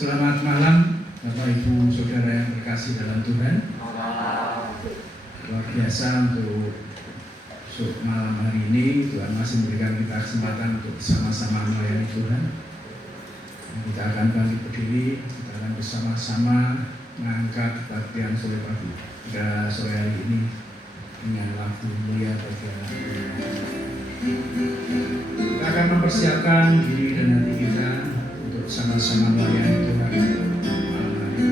Selamat malam Bapak Ibu Saudara yang terkasih dalam Tuhan. Luar biasa untuk malam hari ini Tuhan masih memberikan kita kesempatan untuk bersama-sama melayani Tuhan. Kita akan bangkit berdiri, kita akan bersama-sama mengangkat kebaktian sore pagi pada sore hari ini dengan lagu mulia bagi Allah. Kita akan mempersiapkan diri dan hati kita untuk sama-sama melayani Tuhan malam hari ini.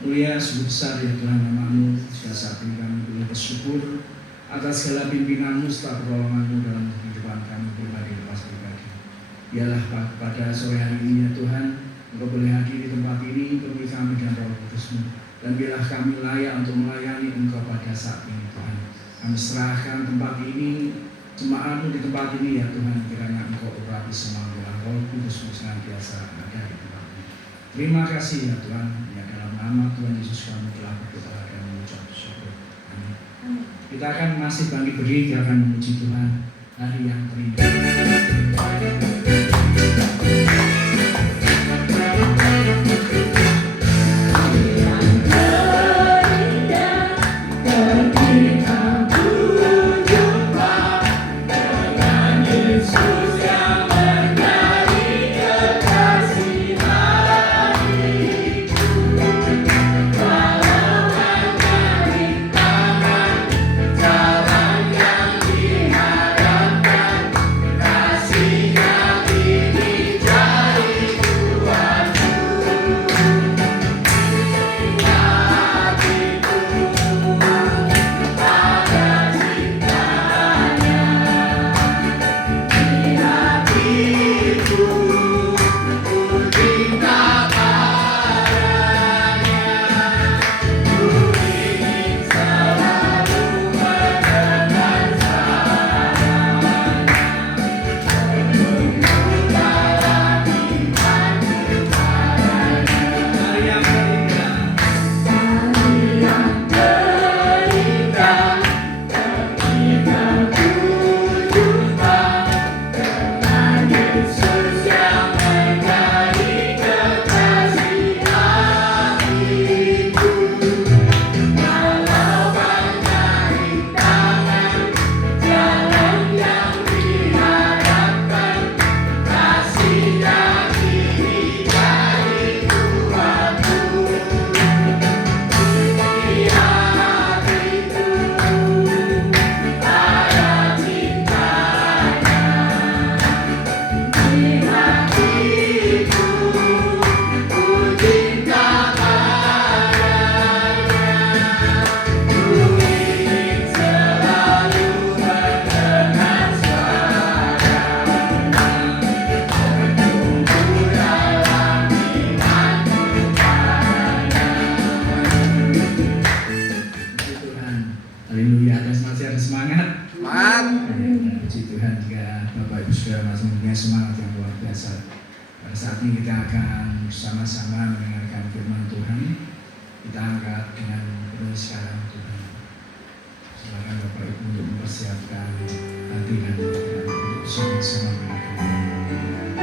Mulia sungguh besar ya Tuhan nama-Mu. Pada saat ini kami boleh bersyukur atas segala pimpinan-Mu serta pertolongan-Mu dalam kehidupan kami pribadi lepas pribadi. Biarlah pada sore hari ini ya Tuhan, Engkau boleh hadir di tempat ini, penuhi kami dengan Roh Kudus-Mu, dan biarlah kami layak untuk melayani Engkau pada saat ini Tuhan. Kami serahkan tempat ini, jemaat-Mu di tempat ini ya Tuhan, kiranya Engkau urapi semua biarlah Roh Kudus-Mu senantiasa ada di tempat ini. Terima kasih ya Tuhan. Nama Tuhan Yesus kami telah berdoa dan mengucap syukur. Amin. Kita akan masih bangkit berdiri, kita akan memuji Tuhan hari yang terindah. Jalan yang diharapkan, kasih Haleluya, masih ada semangat. Semangat. Puji Tuhan juga Bapak Ibu Saudara masih mempunyai semangat yang luar biasa. Pada saat ini kita akan bersama-sama mendengarkan firman Tuhan. Kita angkat dengan penuh sekarang Tuhan. Silakan Bapak Ibu untuk mempersiapkan hati dan pikiran untuk sama-sama mendengarkan.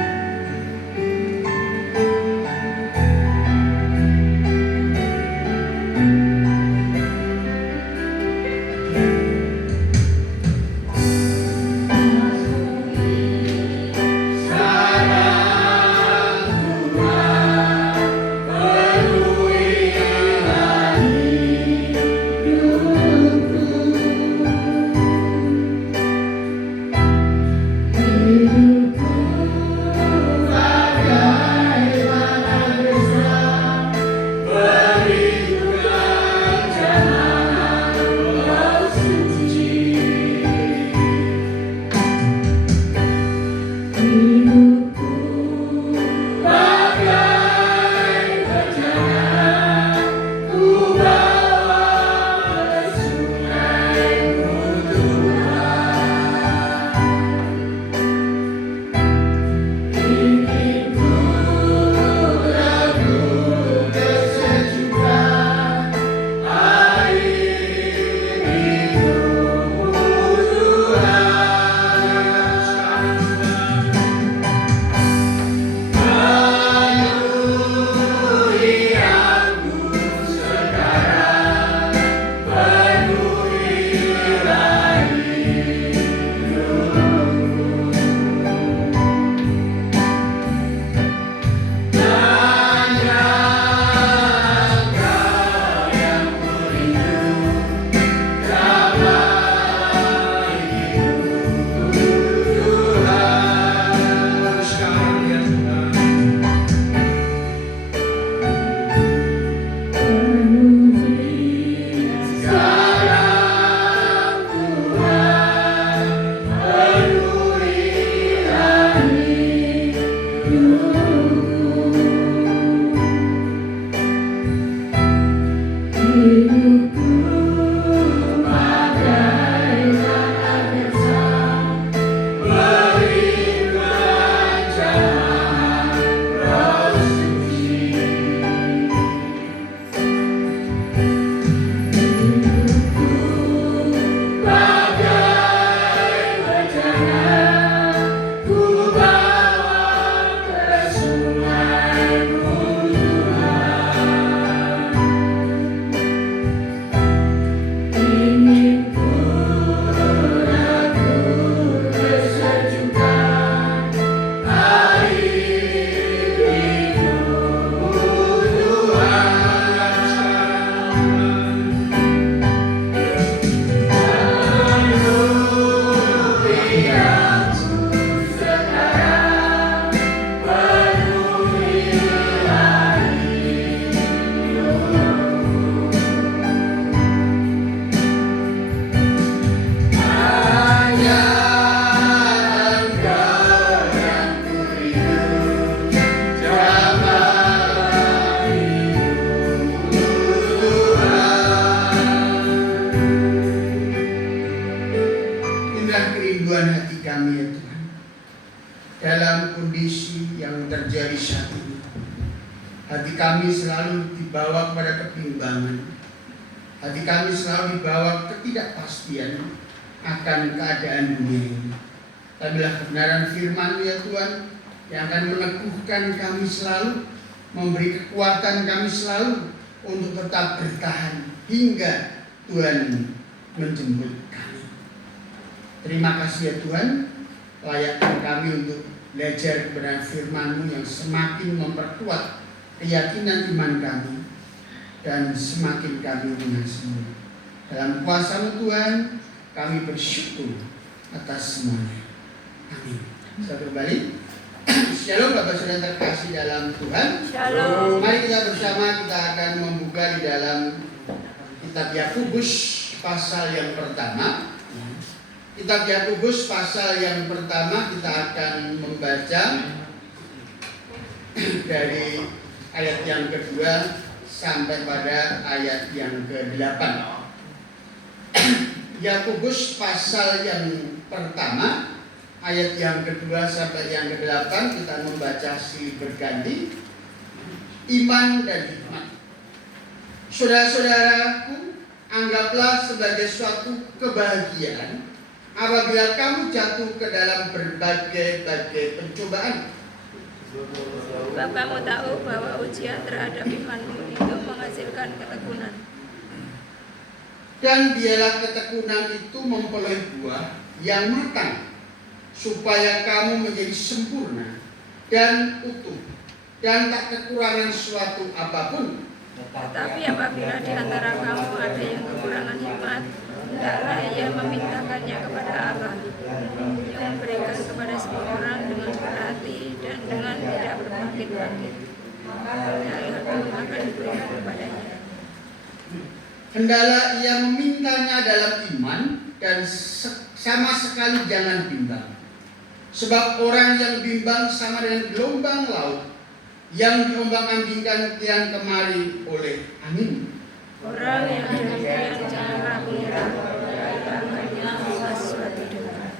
Hati kami selalu dibawa kepada kebimbangan. Hati kami selalu dibawa ketidakpastian akan keadaan dunia ini. Tabilah kebenaran firman-Mu ya Tuhan, yang akan meneguhkan kami selalu, memberi kekuatan kami selalu untuk tetap bertahan hingga Tuhan menjemput kami. Terima kasih ya Tuhan, layakkan kami untuk belajar kebenaran firman-Mu yang semakin memperkuat keyakinan iman kami dan semakin kami mengasihi. Dalam kuasa-Mu Tuhan, kami bersyukur atas semuanya. Amin. Saya kembali. Shalom Bapak Saudara terkasih dalam Tuhan. Shalom. Mari kita bersama, kita akan membuka di dalam kitab Yakobus pasal yang pertama. Kitab Yakobus pasal yang pertama kita akan membaca dari ayat yang kedua sampai pada ayat yang ke-8. Yakobus pasal yang pertama ayat yang kedua sampai yang ke-8 kita membaca silih berganti. Iman dan hikmat. Saudara-saudaraku, anggaplah sebagai suatu kebahagiaan apabila kamu jatuh ke dalam berbagai pencobaan. Sebab kamu tahu bahwa ujian terhadap imanmu itu menghasilkan ketekunan. Dan biarlah ketekunan itu memperoleh buah yang matang, supaya kamu menjadi sempurna dan utuh, dan tak kekurangan suatu apapun. Tetapi apabila di antara kamu ada yang kekurangan hikmat, hendaklah ia memintakannya kepada Allah, yang memberikan kepada semua orang dengan berhati dan dengan tidak berbangkit-bangkit. Dan akan diberikan kepadanya. Hendaklah ia memintanya dalam iman dan sama sekali jangan bimbang. Sebab orang yang bimbang sama dengan gelombang laut yang diombang-ambingkan kian kemari oleh angin. Orang yang demikian janganlah mengira bahwa ia akan ditimpa suatu dengan.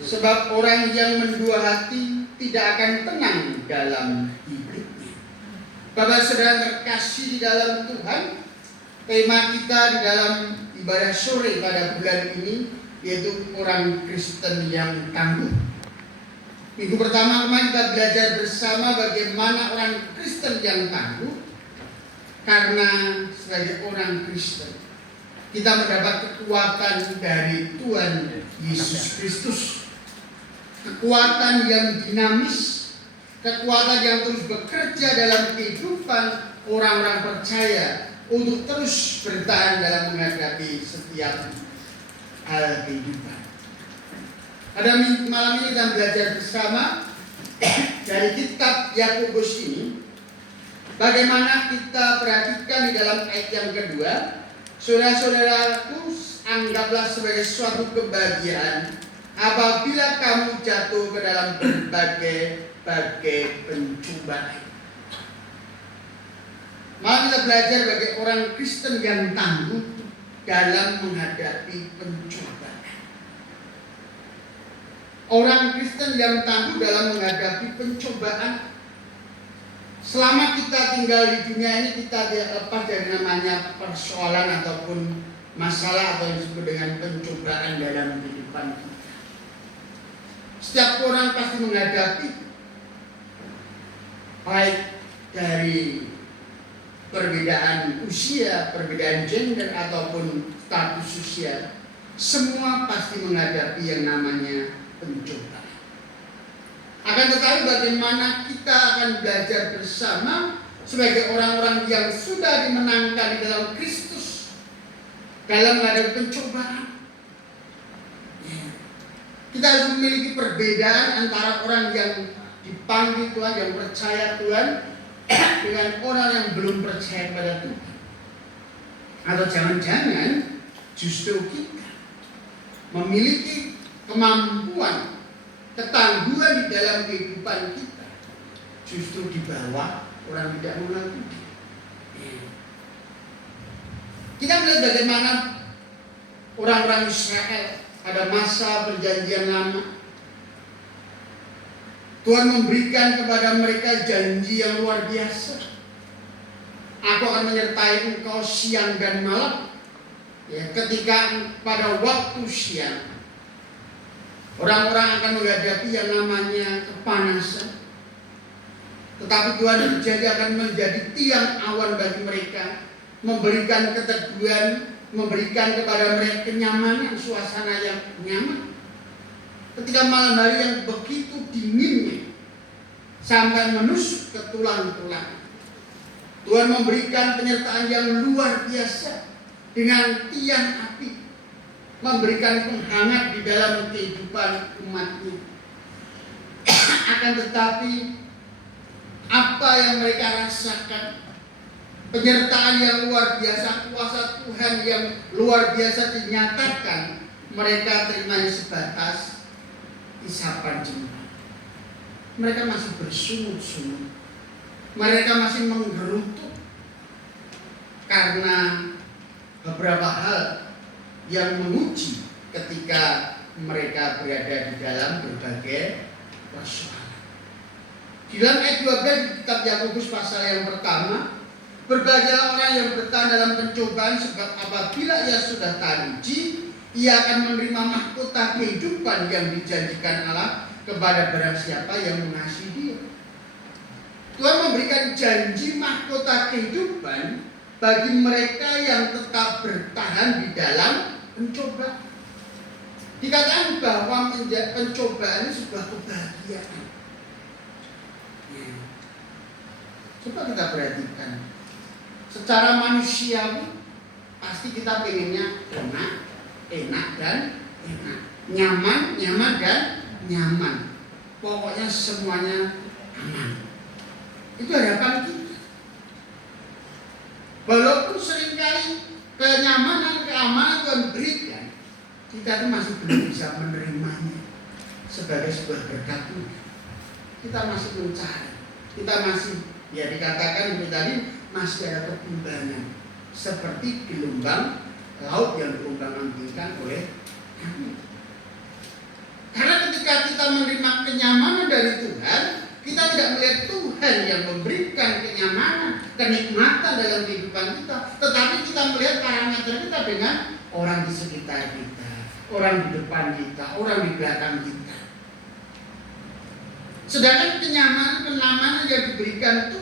Sebab orang yang mendua hati tidak akan tenang dalam hidupnya. Bapak saudara terkasih di dalam Tuhan, tema kita di dalam ibadah sore pada bulan ini yaitu orang Kristen yang tangguh. Minggu pertama kemarin kita belajar bersama bagaimana orang Kristen yang tangguh. Karena sebagai orang Kristen kita mendapat kekuatan dari Tuhan Yesus Kristus. Kekuatan yang dinamis, kekuatan yang terus bekerja dalam kehidupan orang-orang percaya untuk terus bertahan dalam menghadapi setiap hal kehidupan. Pada malam ini kita belajar bersama dari kitab Yakobus ini, bagaimana kita perhatikan di dalam ayat yang kedua, saudara-saudaraku, anggaplah sebagai suatu kebahagiaan apabila kamu jatuh ke dalam berbagai pencobaan. Mari kita belajar bagi orang Kristen yang tangguh dalam menghadapi pencobaan. Orang Kristen yang tangguh dalam menghadapi pencobaan. Selama kita tinggal di dunia ini, kita tidak lepas dari namanya persoalan ataupun masalah atau yang disebut dengan pencobaan dalam kehidupan kita. Setiap orang pasti menghadapi, baik dari perbedaan usia, perbedaan gender ataupun status sosial, semua pasti menghadapi yang namanya pencobaan. Akan tetapi bagaimana kita akan belajar bersama sebagai orang-orang yang sudah dimenangkan di dalam Kristus dalam menghadapi pencobaan. Kita harus memiliki perbedaan antara orang yang dipanggil Tuhan, yang percaya Tuhan, dengan orang yang belum percaya pada Tuhan. Atau jangan-jangan justru kita memiliki kemampuan, ketangguhan di dalam kehidupan kita justru di bawah orang tidak mengaku. Kita melihat bagaimana orang-orang Israel pada masa perjanjian lama, Tuhan memberikan kepada mereka janji yang luar biasa. Aku akan menyertai engkau siang dan malam. Ya, ketika pada waktu siang orang-orang akan menghadapi yang namanya kepanasan, tetapi Tuhan berjanji akan menjadi tiang awan bagi mereka, memberikan keteguhan, memberikan kepada mereka kenyamanan, suasana yang nyaman. Ketika malam hari yang begitu dinginnya sampai menusuk ke tulang-tulang, Tuhan memberikan penyertaan yang luar biasa dengan tiang api, memberikan penghangat di dalam kehidupan umatnya. Akan tetapi apa yang mereka rasakan, penyertaan yang luar biasa, kuasa Tuhan yang luar biasa dinyatakan, mereka terima sebatas isapan jempol. Mereka masih bersungut-sungut, mereka masih menggerutu karena beberapa hal yang menguji ketika mereka berada di dalam berbagai persoalan. Di dalam ayat 12 di kitab Yakobus pasal yang pertama, berbahagialah orang yang bertahan dalam pencobaan, sebab apabila ia sudah teruji, ia akan menerima mahkota kehidupan yang dijanjikan Allah kepada barang siapa yang mengasihi Dia. Tuhan memberikan janji mahkota kehidupan bagi mereka yang tetap bertahan di dalam pencobaan. Dikatakan bahwa pencobaan ini sebuah kebahagiaan. Coba kita perhatikan. Secara manusiawi pasti kita pengennya enak dan enak, nyaman dan nyaman. Pokoknya semuanya aman. Itu harapan kita. Walaupun seringkali kenyamanan, keamanan Tuhan berikan, kita itu masih belum bisa menerimanya sebagai sebuah berkat Tuhan. Kita masih mencari, kita masih, ya dikatakan tadi, masih ada pertimbangan seperti gelombang laut yang diombang-ambingkan oleh angin. Karena ketika kita menerima kenyamanan dari Tuhan, kita tidak melihat Tuhan yang memberikan kenyamanan, kenikmatan dalam kehidupan kita, tetapi kita melihat parameter kita dengan orang di sekitar kita, orang di depan kita, orang di belakang kita. Sedangkan kenyamanan yang diberikan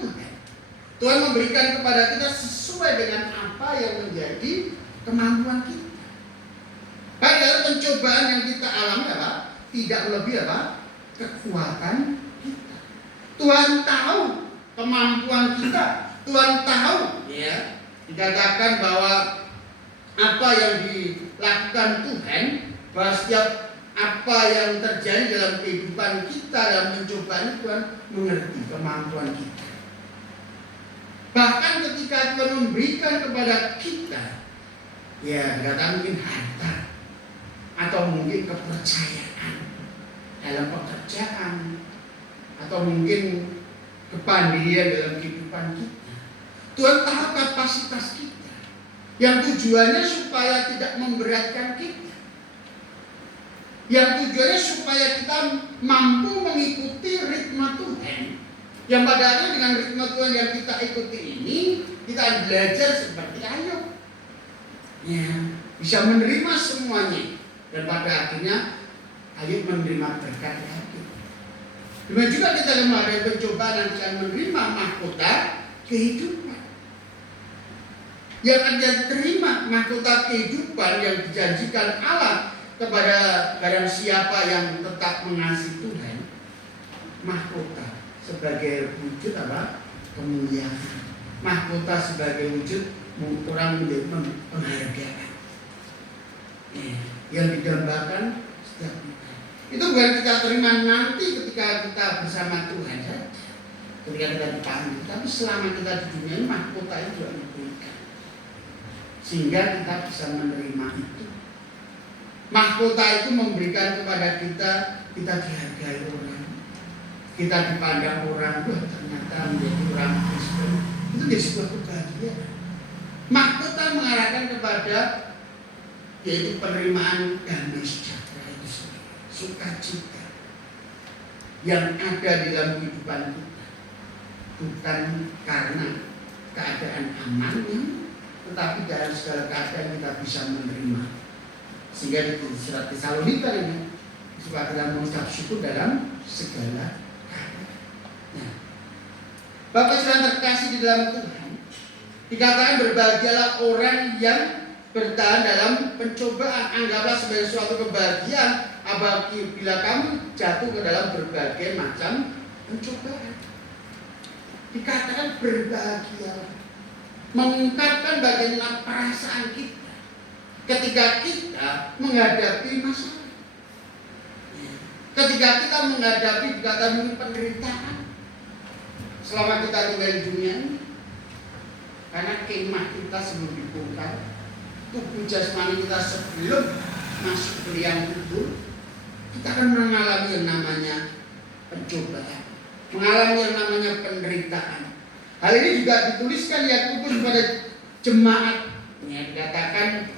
Tuhan memberikan kepada kita sesuai dengan apa yang menjadi kemampuan kita. Padahal pencobaan yang kita alami tidak lebih kekuatan kita. Tuhan tahu kemampuan kita. Tuhan tahu, ya, dikatakan bahwa apa yang dilakukan Tuhan, bahwa setiap apa yang terjadi dalam kehidupan kita dalam pencobaan, Tuhan mengerti kemampuan kita. Bahkan ketika Tuhan memberikan kepada kita, ya, dikatakan mungkin harta atau mungkin kepercayaan dalam pekerjaan, atau mungkin kepandaian dalam kehidupan kita. Tuhan tahu kapasitas kita, yang tujuannya supaya tidak memberatkan kita, yang tujuannya supaya kita mampu mengikuti ritme Tuhan, yang padahal dengan ritme Tuhan yang kita ikuti ini, kita akan belajar seperti Ayub, ya, bisa menerima semuanya, dan pada akhirnya Ayub menerima berkat lagi. Demikian juga kita menghadapi pencobaan dan akan menerima mahkota kehidupan. Yang akan terima mahkota kehidupan yang dijanjikan Allah kepada barang siapa yang tetap mengasihi Tuhan. Mahkota sebagai wujud kemuliaan. Mahkota sebagai wujud orang penghargaan. Yang didambakan setiap kita. Itu bukan kita terima nanti ketika kita bersama Tuhan saja, ketika kita dipanggil, tapi selama kita di dunia ini mahkota itu juga diberikan, sehingga kita bisa menerima itu. Mahkota itu memberikan kepada kita dihargai orang, kita dipandang orang, wah ternyata menjadi orang Kristen, itu jadi sebuah kebahagiaan. Mahkota mengarahkan kepada yaitu penerimaan damai sejahtera itu sendiri, sukacita yang ada di dalam kehidupan kita, bukan karena keadaan amannya, tetapi dalam segala keadaan kita bisa menerima. Sehingga di surat Tesalonika ini supaya kita mengucap syukur dalam segala keadaan. Nah, Bapak Saudara terkasih di dalam Tuhan, dikatakan berbahagialah orang yang bertahan dalam pencobaan. Anggaplah sebagai suatu kebahagiaan apabila kamu jatuh ke dalam berbagai macam pencobaan. Dikatakan berbahagia, mengungkapkan bagaimana perasaan kita ketika kita menghadapi masalah, ketika kita menghadapi dikatakan penderitaan selama kita tinggal di dunia ini. Karena kemah kita sebelum dibongkar, tubuh jasmani kita sebelum masuk ke liang kubur, kita akan mengalami yang namanya pencobaan, mengalami yang namanya penderitaan. Hal ini juga dituliskan Yakobus kepada jemaat, ya, dikatakan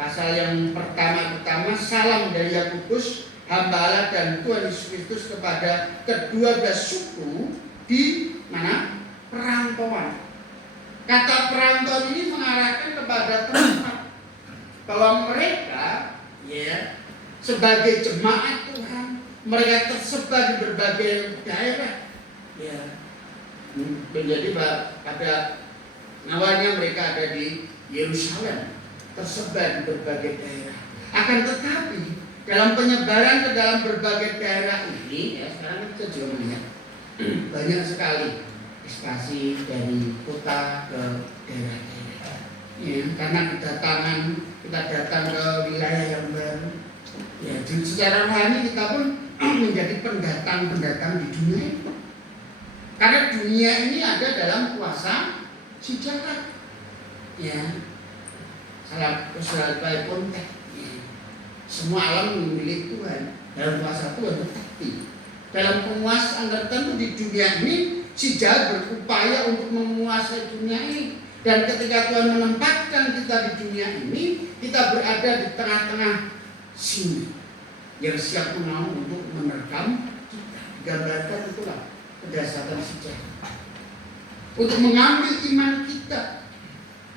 pasal yang pertama, salam dari Yakobus, hamba Allah dan Tuhan Yesus Kristus kepada ke-12 suku di mana? Perantauan. Kata perantauan ini mengarahkan kepada tempat bahwa mereka ya sebagai jemaat Tuhan, mereka tersebar di berbagai daerah. Ya. Menjadi pada awalnya mereka ada di Yerusalem, tersebar di berbagai daerah. Akan tetapi dalam penyebaran ke dalam berbagai daerah ini, ya sekarang kita juga melihat banyak sekali ekspansi dari kota ke daerah-daerah. Ya, karena kita datang ke wilayah yang baru. Ya, secara rohani kita pun menjadi pendatang di dunia ini. Karena dunia ini ada dalam kuasa si jahat. Ya, salah pun ya. Semua alam milik Tuhan dalam kuasa Tuhan, tetapi dalam penguasaan tertentu di dunia ini si jahat berupaya untuk menguasai dunia ini. Dan ketika Tuhan menempatkan kita di dunia ini, kita berada di tengah-tengah singa yang siap mau untuk menerkam kita. Digambarkan itulah kedahsyatan si jahat untuk mengambil iman kita.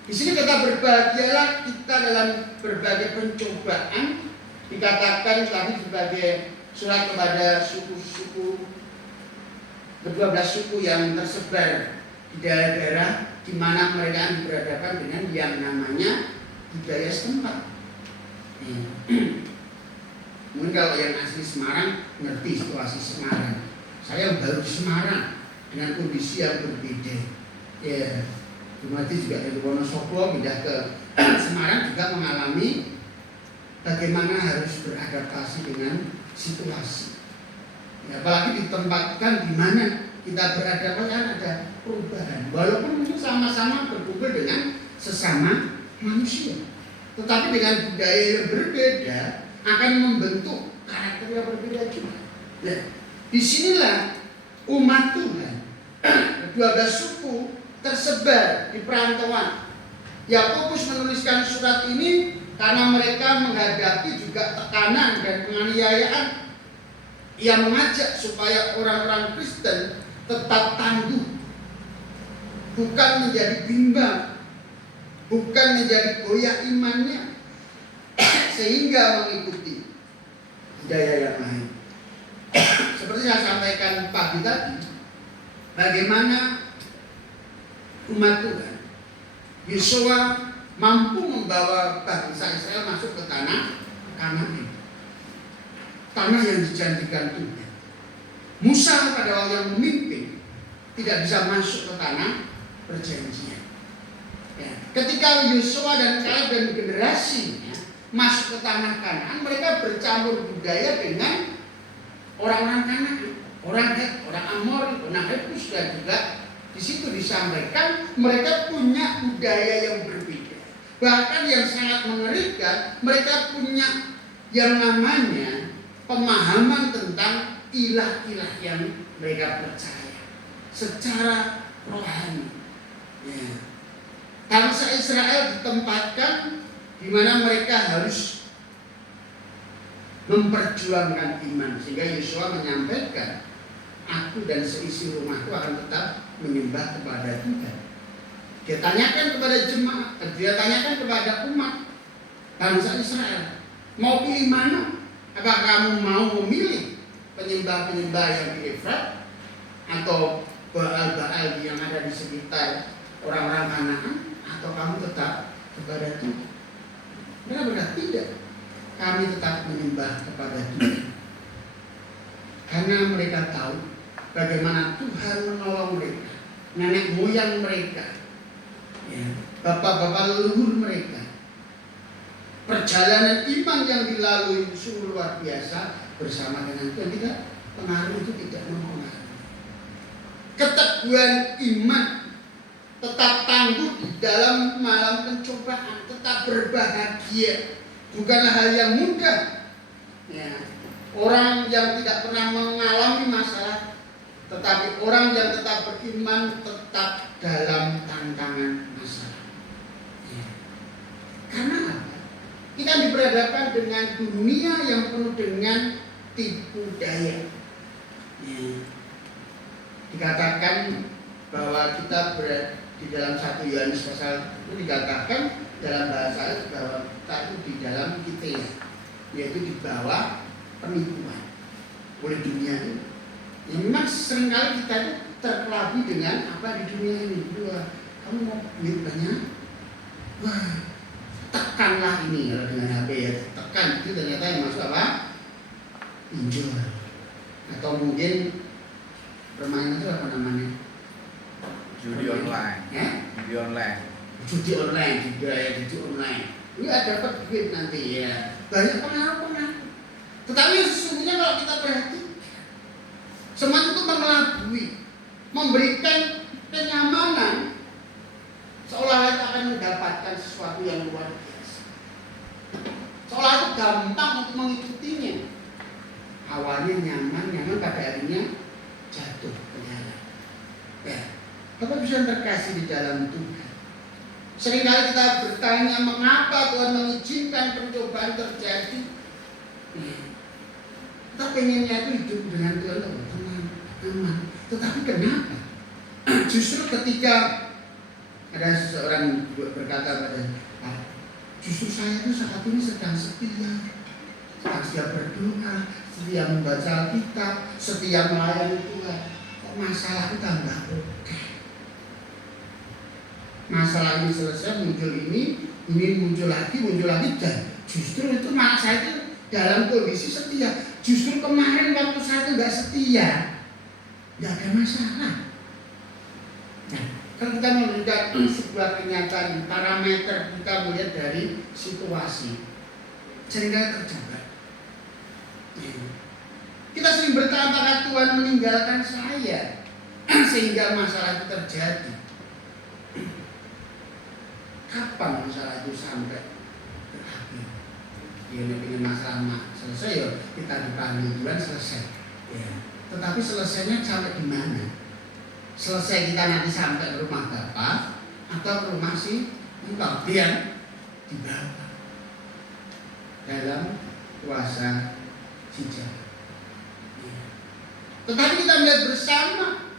Di sini kata berbahagialah kita dalam berbagai pencobaan, dikatakan tadi sebagai surat kepada suku-suku, ke-12 suku yang tersebar di daerah-daerah di mana mereka berhadapan dengan yang namanya budaya setempat. Mungkin kalau yang asli Semarang ngerti situasi Semarang. Saya baru di Semarang dengan kondisi yang berbeda. Ya, Jumati juga dari Wonosobo pindah ke Semarang juga mengalami bagaimana harus beradaptasi dengan situasi. Ya, apalagi ditempatkan di mana kita berada, kan ada perubahan. Walaupun itu sama-sama berkumpul dengan sesama manusia, tetapi dengan budaya yang berbeda akan membentuk karakter yang berbeda juga. Nah, disinilah umat Tuhan, 12 suku tersebar di perantauan. Yakobus menuliskan surat ini karena mereka menghadapi juga tekanan dan penganiayaan. Ia mengajak supaya orang-orang Kristen tetap tangguh, bukan menjadi bimbang, bukan menjadi goyah imannya, sehingga mengikuti budaya yang lain. Seperti yang saya sampaikan pagi tadi, bagaimana umat Tuhan, Yosua mampu membawa bangsa Israel masuk ke tanah Kanaan, tanah yang dijanjikan Tuhan. Musa pada waktu yang memimpin tidak bisa masuk ke tanah perjanjian. Ya. Ketika Yosua dan Kaleb dan generasinya masuk ke tanah Kanaan, mereka bercampur budaya dengan orang-orang Kanaan, orang Het, orang Amori, orang Hebus, dan juga di situ disampaikan mereka punya budaya yang berbeda. Bahkan yang sangat mengerikan, mereka punya yang namanya pemahaman tentang ilah-ilah yang mereka percaya secara rohani. Ya. Bangsa Israel ditempatkan di mana mereka harus memperjuangkan iman, sehingga Yosua menyampaikan, aku dan seisi rumahku akan tetap menyembah kepada Tuhan. Dia tanyakan kepada jemaat, dia tanyakan kepada umat bangsa Israel, mau pilih mana? Apakah kamu mau memilih penyembah-penyembah yang di Efrat atau Baal-Baal yang ada di sekitar orang-orang Kanaan, atau kamu tetap kepada Tuhan? Mereka berkata tidak, kami tetap menyembah kepada Tuhan, karena mereka tahu bagaimana Tuhan menolong mereka, nenek moyang mereka, ya, bapak-bapak leluhur mereka. Perjalanan iman yang dilalui sungguh luar biasa bersama dengan Tuhan. Tidak, pengaruh itu tidak mempengaruhi. Keteguhan iman, tetap tangguh di dalam malam pencobaan, tetap berbahagia, bukanlah hal yang mudah. Ya. Orang yang tidak pernah mengalami masalah, tetapi orang yang tetap beriman tetap dalam tantangan masalah. Ya. Karena apa? Kita diperhadapkan dengan dunia yang penuh dengan tipu daya. Ya. Dikatakan bahwa kita berada di dalam 1 Yohanes pasal itu dikatakan dalam bahasa bahwa kita itu di dalam kitea, yaitu di bawah penipuan oleh dunia ini. Ya, memang seringkali kita itu terkelabui dengan apa di dunia ini. Wah, kamu mau duit banyak? Wah, tekanlah ini kalau dengan HP ya, tekan itu ternyata yang masuk apa? Pinjol. Atau mungkin permainan itu apa namanya? Judi online. Ya? Judi online. Judi online juga ya, judi online. Ini ada dapat duit nanti ya. Banyak pengaruh-pengaruh. Tetapi sesungguhnya kalau kita perhatikan, semua itu mengelabui, memberikan kenyamanan, seolah itu akan mendapatkan sesuatu yang luar biasa. Seolah itu gampang untuk mengikutinya. Awalnya nyaman pada akhirnya jatuh ke jalan. Ya, Bapak bisa terkasih di dalam Tuhan. Seringkali kita bertanya mengapa Tuhan mengizinkan pencobaan terjadi. Kita pengennya itu hidup dengan Tuhan tenang, aman. Tetapi kenapa? Justru ketika ada seseorang berkata pada Pak, justru saya itu saat ini sedang setia, berdoa, setia membaca Alkitab, setia melayani Tuhan. Kok masalah itu tambah oke? Masalah ini selesai, muncul ini muncul lagi, dan justru itu malah saya itu dalam kondisi setia. Justru kemarin waktu saya itu nggak setia, nggak ada masalah. Nah, kalau kita melihat sebuah kenyataan, parameter kita melihat dari situasi, sehingga terjebak. Kita sering bertanya apakah Tuhan meninggalkan saya sehingga masalah itu terjadi. Kapan masalah itu sampai berakhir? Ya, ini masalah selesai ya, kita dipanggil Tuhan selesai. Ya. Tetapi selesainya sampai di mana? Selesai kita nanti sampai ke rumah Bapa atau ke rumah si engkau yang di bawah dalam kuasa si jahat. Ya. Tetapi kita melihat bersama,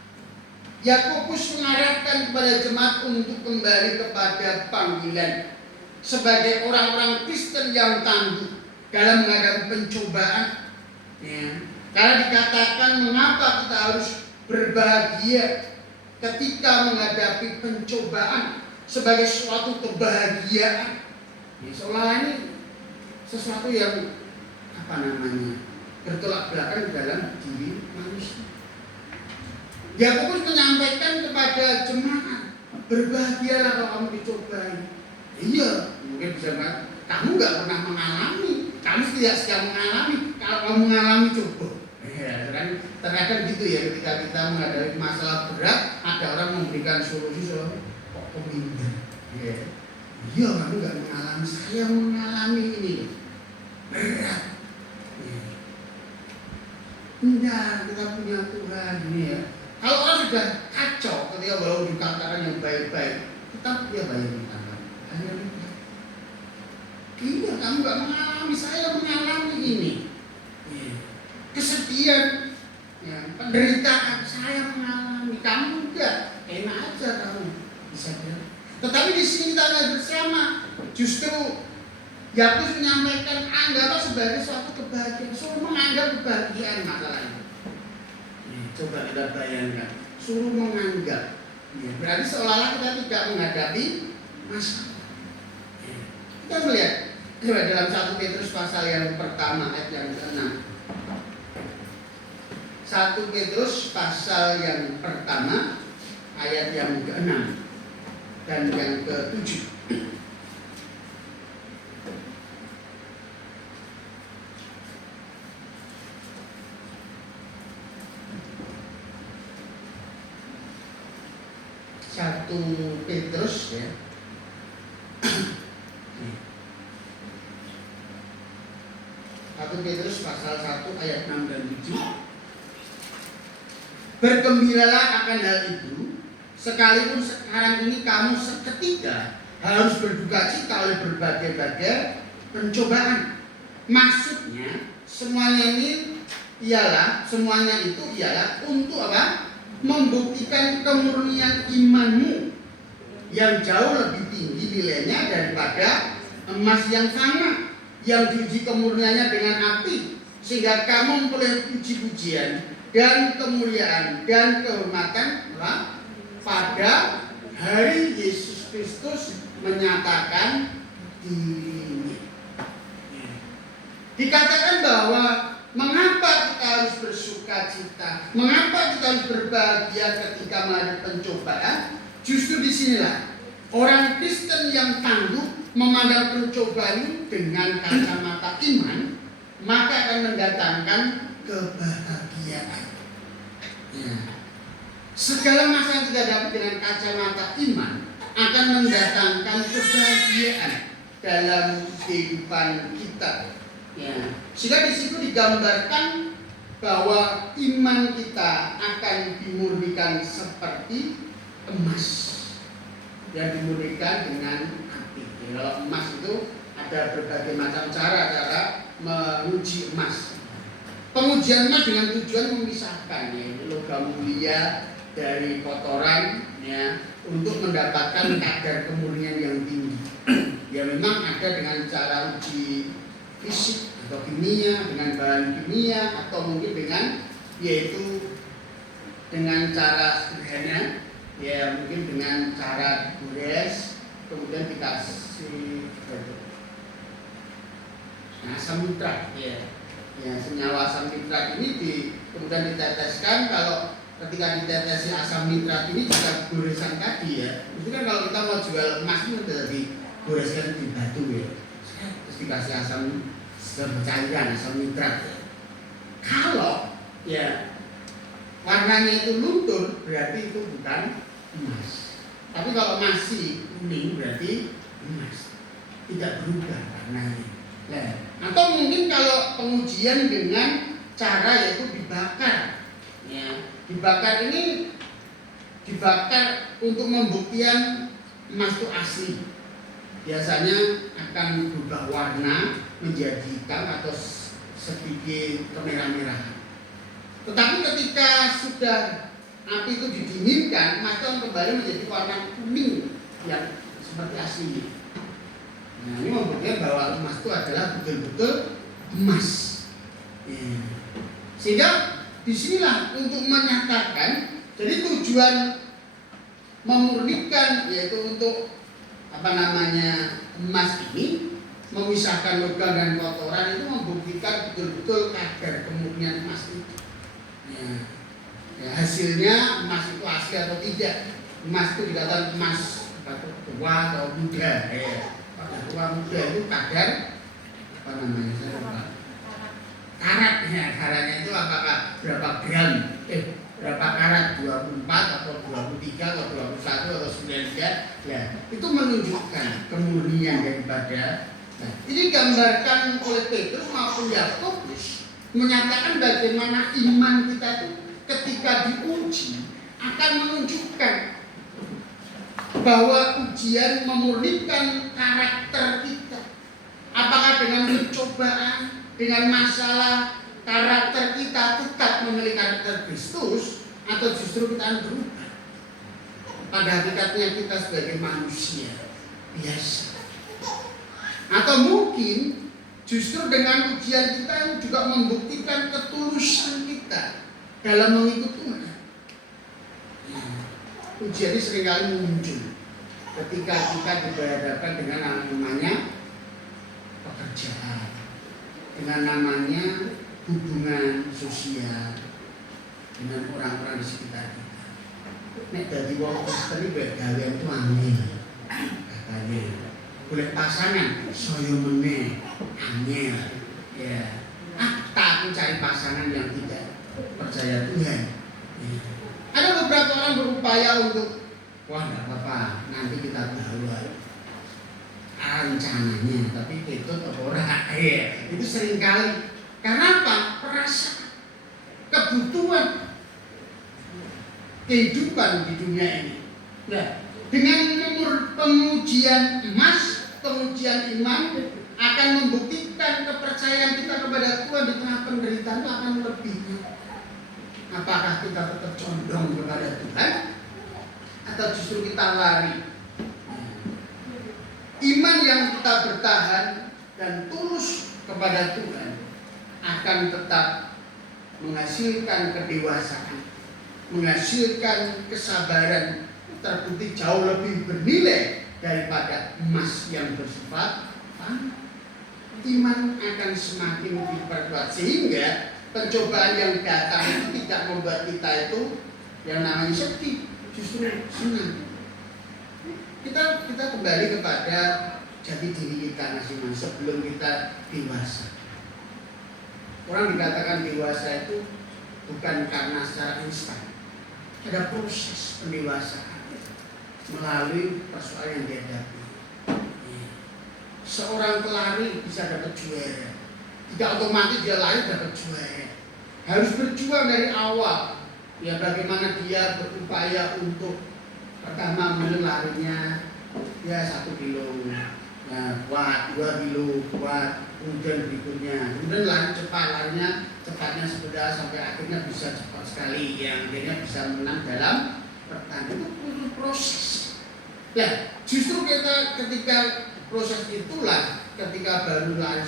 Yakobus mengarahkan kepada jemaat untuk kembali kepada panggilan sebagai orang-orang Kristen yang tangguh dalam menghadapi pencobaan. Ya. Karena dikatakan mengapa kita harus berbahagia ketika menghadapi pencobaan sebagai suatu kebahagiaan. Ya, seolah ini sesuatu yang bertolak belakang dalam diri manusia. Yakobus menyampaikan kepada jemaat, berbahagialah kalau kamu dicobai. Iya, mungkin bisa kamu nggak pernah mengalami, kamu tidak sedang mengalami. Kalau kamu mengalami coba. Ya, terkadang gitu ya, ketika kita menghadapi masalah berat, ada orang memberikan solusi soal kok pemimpin. Ya. Iya, kamu nggak mengalami, saya mengalami ini berat. Ya. Enggak, kita punya Tuhan ini ya. Kalau orang sudah kacau ketika baru dikatakan yang baik-baik, tetap dia bayar tangan. Iya, kamu nggak mengalami, saya mengalami ini. Kesedihan, ya, penderitaan, saya mengalami. Kamu enggak, enak aja kamu bisa bilang. Tetapi di sini kita lihat bersama, justru Yakobus menyampaikan anggaplah sebagai suatu kebahagiaan. Suruh menganggap kebahagiaan masalah ini. Coba kita bayangkan, suruh menganggap. Ya, berarti seolah-olah kita tidak menghadapi masalah. Ya. Kita melihat coba dalam 1 Petrus pasal yang pertama ayat yang ke-6. 1 Petrus pasal yang pertama ayat yang ke-6 dan yang ke-7. Satu Petrus ya. 1 Petrus pasal 1 ayat 6 dan 7. Bergembiralah akan hal itu, sekalipun sekarang ini kamu seketika harus berduka cita oleh berbagai-bagai pencobaan. Maksudnya semuanya itu ialah untuk apa? Membuktikan kemurnian imanmu yang jauh lebih tinggi nilainya daripada emas yang sama, yang diuji kemurniannya dengan api, sehingga kamu memperoleh puji-pujian dan kemuliaan dan kehormatan pada hari Yesus Kristus menyatakan dirinya. Dikatakan bahwa mengapa kita harus bersuka cita, mengapa kita harus berbahagia ketika menghadapi pencobaan. Justru disinilah orang Kristen yang tangguh memandang pencobaan dengan kacamata iman, maka akan mendatangkan kebahagiaan. Segala masalah yang kita dapat dengan kacamata iman akan mendatangkan kebahagiaan dalam kehidupan kita. Sehingga di situ digambarkan bahwa iman kita akan dimurnikan seperti emas yang dimurnikan dengan api. Kalau emas itu ada berbagai macam cara menguji emas. Pengujian emas dengan tujuan memisahkan logam mulia dari kotoran, untuk mendapatkan kadar kemurnian yang tinggi. Ya memang ada dengan cara uji fisik atau kimia, dengan bahan kimia, atau mungkin dengan dengan cara sederhana, mungkin dengan cara gores, kemudian dikasih asam nitrat, senyawa asam nitrat ini kemudian diteteskan. Kalau ketika ditetesi asam nitrat ini juga goresan tadi, itu kan kalau kita mau jual emas itu sudah digoreskan di batu, terus dikasih asam cairan asam nitrat. Kalau warnanya itu luntur, berarti itu bukan emas. Tapi kalau masih kuning, berarti emas. Tidak berubah warnanya. Atau mungkin kalau pengujian dengan cara yaitu dibakar. Dibakar ini dibakar untuk pembuktian emas itu asli. Biasanya akan berubah warna menjadi hitam atau sedikit kemerah-merahan. Tetapi ketika sudah api itu didinginkan, emas itu kembali menjadi warna kuning yang seperti aslinya. Ini membuktikan bahwa emas itu adalah betul-betul emas. Sehingga disinilah untuk menyatakan, jadi tujuan memurnikan yaitu untuk emas ini memisahkan logam dan kotoran, itu membuktikan betul-betul kadar kemurnian emas itu. Hasilnya emas itu asli atau tidak. Emas itu dikatakan emas tua atau muda. Tua muda itu kadar karatnya itu apakah berapa gram? Berapa karat? 24 atau 23 atau 21 atau 93? Itu menunjukkan kemurnian daripada. Ini gambarkan oleh Petrus maupun Yakobus, menyatakan bagaimana iman kita itu ketika diuji akan menunjukkan bahwa ujian memurnikan karakter kita. Apakah dengan pencobaan, dengan masalah, karakter kita tetap memiliki karakter Kristus, atau justru kita berubah? Pada hakikatnya kita sebagai manusia biasa. Atau mungkin justru dengan ujian kita juga membuktikan ketulusan kita dalam mengikuti Tuhan. Ujian ini seringkali muncul ketika kita berhadapan dengan namanya pekerjaan, dengan namanya hubungan sosial dengan orang-orang di sekitar kita. Nek dadi wong Kristen iki gawean itu angel. Katanya boleh pasangan saya meneh angel. Tak mencari pasangan yang tidak percaya Tuhan. Ada beberapa orang berupaya untuk enggak apa-apa, nanti kita tahu rencananya, tapi itu orang itu seringkali karena apa? Perasaan kebutuhan kehidupan di dunia ini. Dengan pengujian emas, pengujian iman akan membuktikan kepercayaan kita kepada Tuhan di tengah penderitaan itu akan lebih. Apakah kita tetap condong kepada Tuhan atau justru kita lari? Iman yang kita bertahan dan tulus kepada Tuhan akan tetap menghasilkan kedewasaan, menghasilkan kesabaran, terbukti jauh lebih bernilai daripada emas yang bersifat fana. Iman akan semakin diperkuat sehingga pencobaan yang datang itu tidak membuat kita itu yang namanya sedih, justru senang. Kita kembali kepada jati diri kita masing-masing sebelum kita dewasa. Orang dikatakan dewasa itu bukan karena secara instan. Ada proses pendewasaan melalui persoalan yang dihadapi. Seorang pelari bisa dapat juara, tidak otomatis dia lari dapat juara. Harus berjuang dari awal. Ya, bagaimana dia berupaya untuk pertama mungkin larinya ya 1 kilo, nah, kuat, 2 kilo kuat, kemudian berikutnya, kemudian lari cepat, larinya cepatnya sepeda sampai akhirnya bisa cepat sekali, yang akhirnya bisa menang dalam pertandingan. Itu proses. Ya, justru kita ketika proses itulah ketika baru lari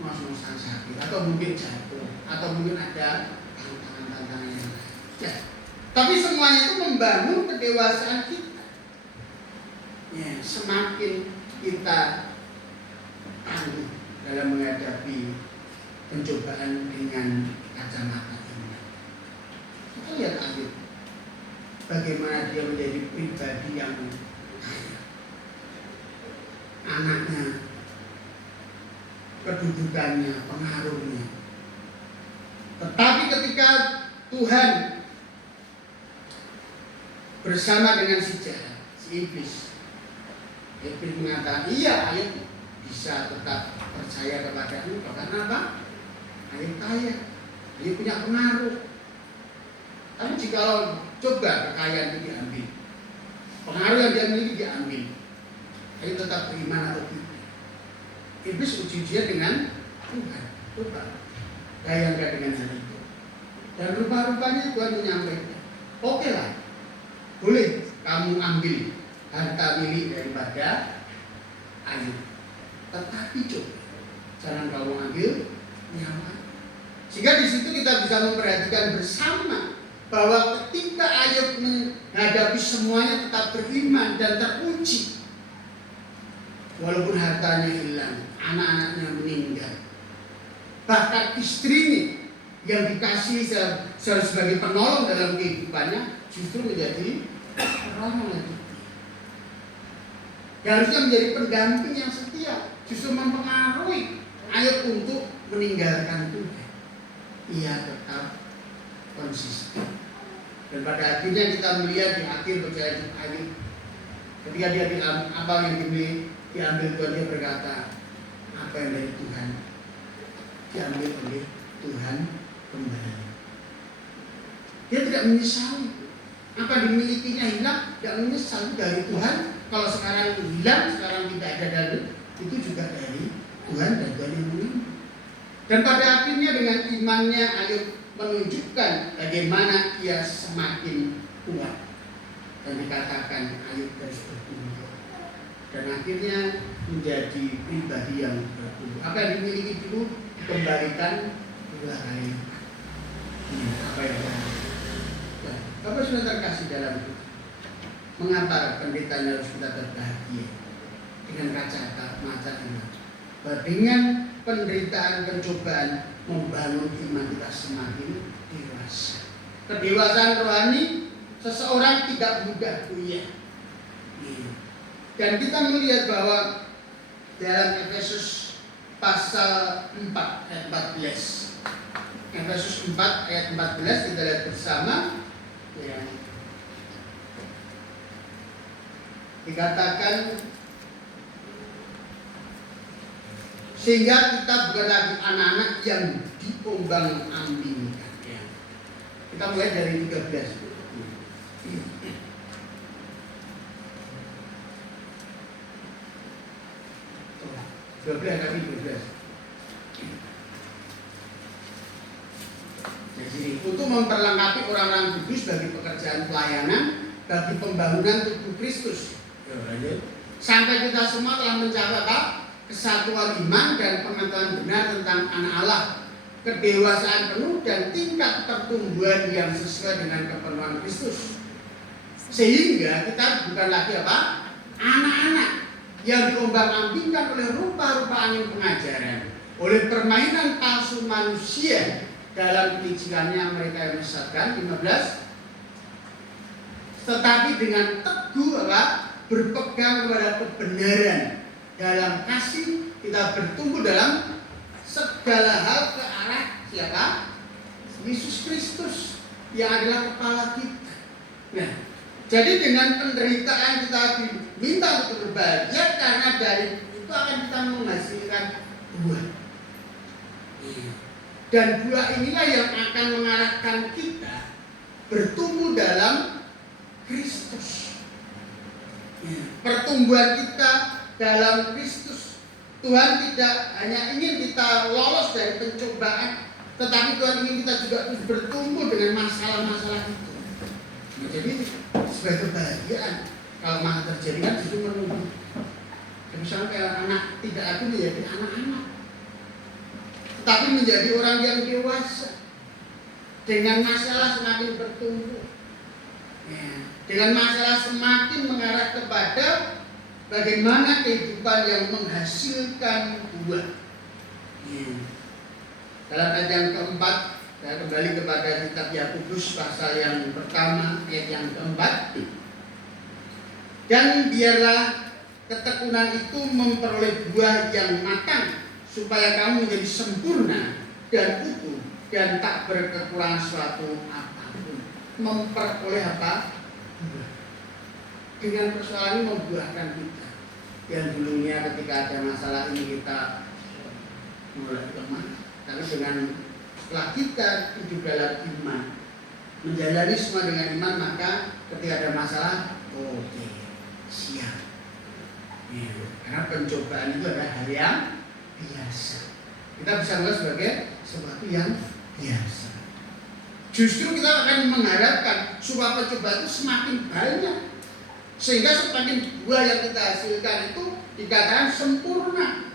ngos-ngosan sakit atau mungkin jatuh atau mungkin ada tantangan-tantangan yang lain. Ya. Tapi semuanya itu membangun kedewasaan kita. Ya, semakin kita tangguh dalam menghadapi pencobaan dengan kacamata ini. Kita lihat Ayub, bagaimana dia menjadi pribadi yang kaya. Anaknya, kedudukannya, pengaruhnya. Tetapi ketika Tuhan bersama dengan si jahat, si iblis mengatakan, iya Ayub bisa tetap percaya kepada engkau. Karena apa? Ayub kaya, Ayub punya pengaruh. Tapi jika coba kekayaan itu diambil, pengaruh yang dia miliki diambil, Ayub tetap beriman atau tidak? Iblis uji dia dengan Tuhan. Coba bayangkan dengan hal itu. Dan rupa-rupanya Tuhan menyampaikan, oke lah, boleh kamu ambil harta milik daripada Ayub. Tetapi coba jangan kamu ambil nyawa. Sehingga di situ kita bisa memperhatikan bersama bahwa ketika Ayub menghadapi semuanya tetap beriman dan teruji. Walaupun hartanya hilang, anak-anaknya meninggal, bahkan istrinya yang dikasih sebagai penolong dalam kehidupannya justru menjadi orang yang harusnya menjadi pendamping yang setia, justru mempengaruhi Ayub untuk meninggalkan Tuhan. Ia tetap konsisten. Dan pada akhirnya kita melihat di akhir perjalanan Ayub, ketika dia diambil apa yang diambil Tuhan, dia berkata, apa yang dari Tuhan diambil oleh Tuhan kembali. Dia tidak menyesali. Apa dimilikinya hilang, tidak menyesal, dari Tuhan. Kalau sekarang hilang, sekarang tidak ada dari itu juga dari Tuhan dan Tuhan yang mengirim. Dan pada akhirnya dengan imannya Ayub menunjukkan bagaimana ia semakin kuat. Dan dikatakan Ayub terus bertumbuh. Dan akhirnya menjadi pribadi yang bertumbuh. Apa yang dimiliki dulu dikembalikan pula kali. Apa yang Bapak sudah terkasih dalam itu. Mengapa penderitaan harus kita berbahagia dengan kacamata iman? Dengan penderitaan pencobaan membangun iman kita semakin dewasa. Kedewasaan rohani seseorang tidak mudah goyah. Dan kita melihat bahwa dalam Efesus pasal 4 ayat 14. Efesus 4 ayat 14 kita lihat bersama. Ya. Dikatakan sehingga kita bukan lagi anak-anak yang diombang-ambingkan. Ya. Kita mulai dari 13. 12 tapi 12. Jadi untuk memperlengkapi orang-orang kudus bagi pekerjaan pelayanan, bagi pembangunan tubuh Kristus. Sampai kita semua telah mencapai apa? Kesatuan iman dan pengetahuan benar tentang anak Allah, kedewasaan penuh dan tingkat pertumbuhan yang sesuai dengan kepenuhan Kristus. Sehingga kita bukan lagi apa? Anak-anak yang diombang-ambingkan oleh rupa-rupa angin pengajaran, oleh permainan palsu manusia dalam kelicikannya mereka yang menyesatkan. 15. Tetapi dengan teguh apa? Berpegang kepada kebenaran dalam kasih, kita bertumbuh dalam segala hal ke arah siapa? Yesus Kristus yang adalah kepala kita. Nah, jadi dengan penderitaan kita diminta untuk berbahagia, karena dari itu akan kita menghasilkan buah. Dan buah inilah yang akan mengarahkan kita bertumbuh dalam Kristus. Pertumbuhan kita dalam Kristus. Tuhan tidak hanya ingin kita lolos dari pencobaan, tetapi Tuhan ingin kita juga terus bertumbuh dengan masalah-masalah itu. Nah, jadi sebagai kebahagiaan kalau malah terjadi kan justru menunggu. Misalnya kayak anak tidak aku menjadi anak-anak, tetapi menjadi orang yang dewasa dengan masalah semakin bertumbuh. Dengan masalah semakin mengarah kepada bagaimana kehidupan yang menghasilkan buah. Dalam ayat yang keempat, saya kembali kepada kitab Yakobus pasal yang pertama ayat yang keempat. Dan biarlah ketekunan itu memperoleh buah yang matang, supaya kamu menjadi sempurna dan utuh dan tak berkekurangan suatu apapun. Memperoleh apa? Dengan persoalan ini membuahkan kita. Yang dulunya ketika ada masalah ini kita mulai lemah, tapi dengan setelah kita hidup dalam iman, menjalani semua dengan iman, maka ketika ada masalah, oke, siap. Karena pencobaan itu adalah hal yang biasa. Kita bisa melihat sebagai sesuatu yang biasa. Justru kita akan mengharapkan supaya pencobaan itu semakin banyak, sehingga semakin buah yang kita hasilkan itu dikatakan sempurna,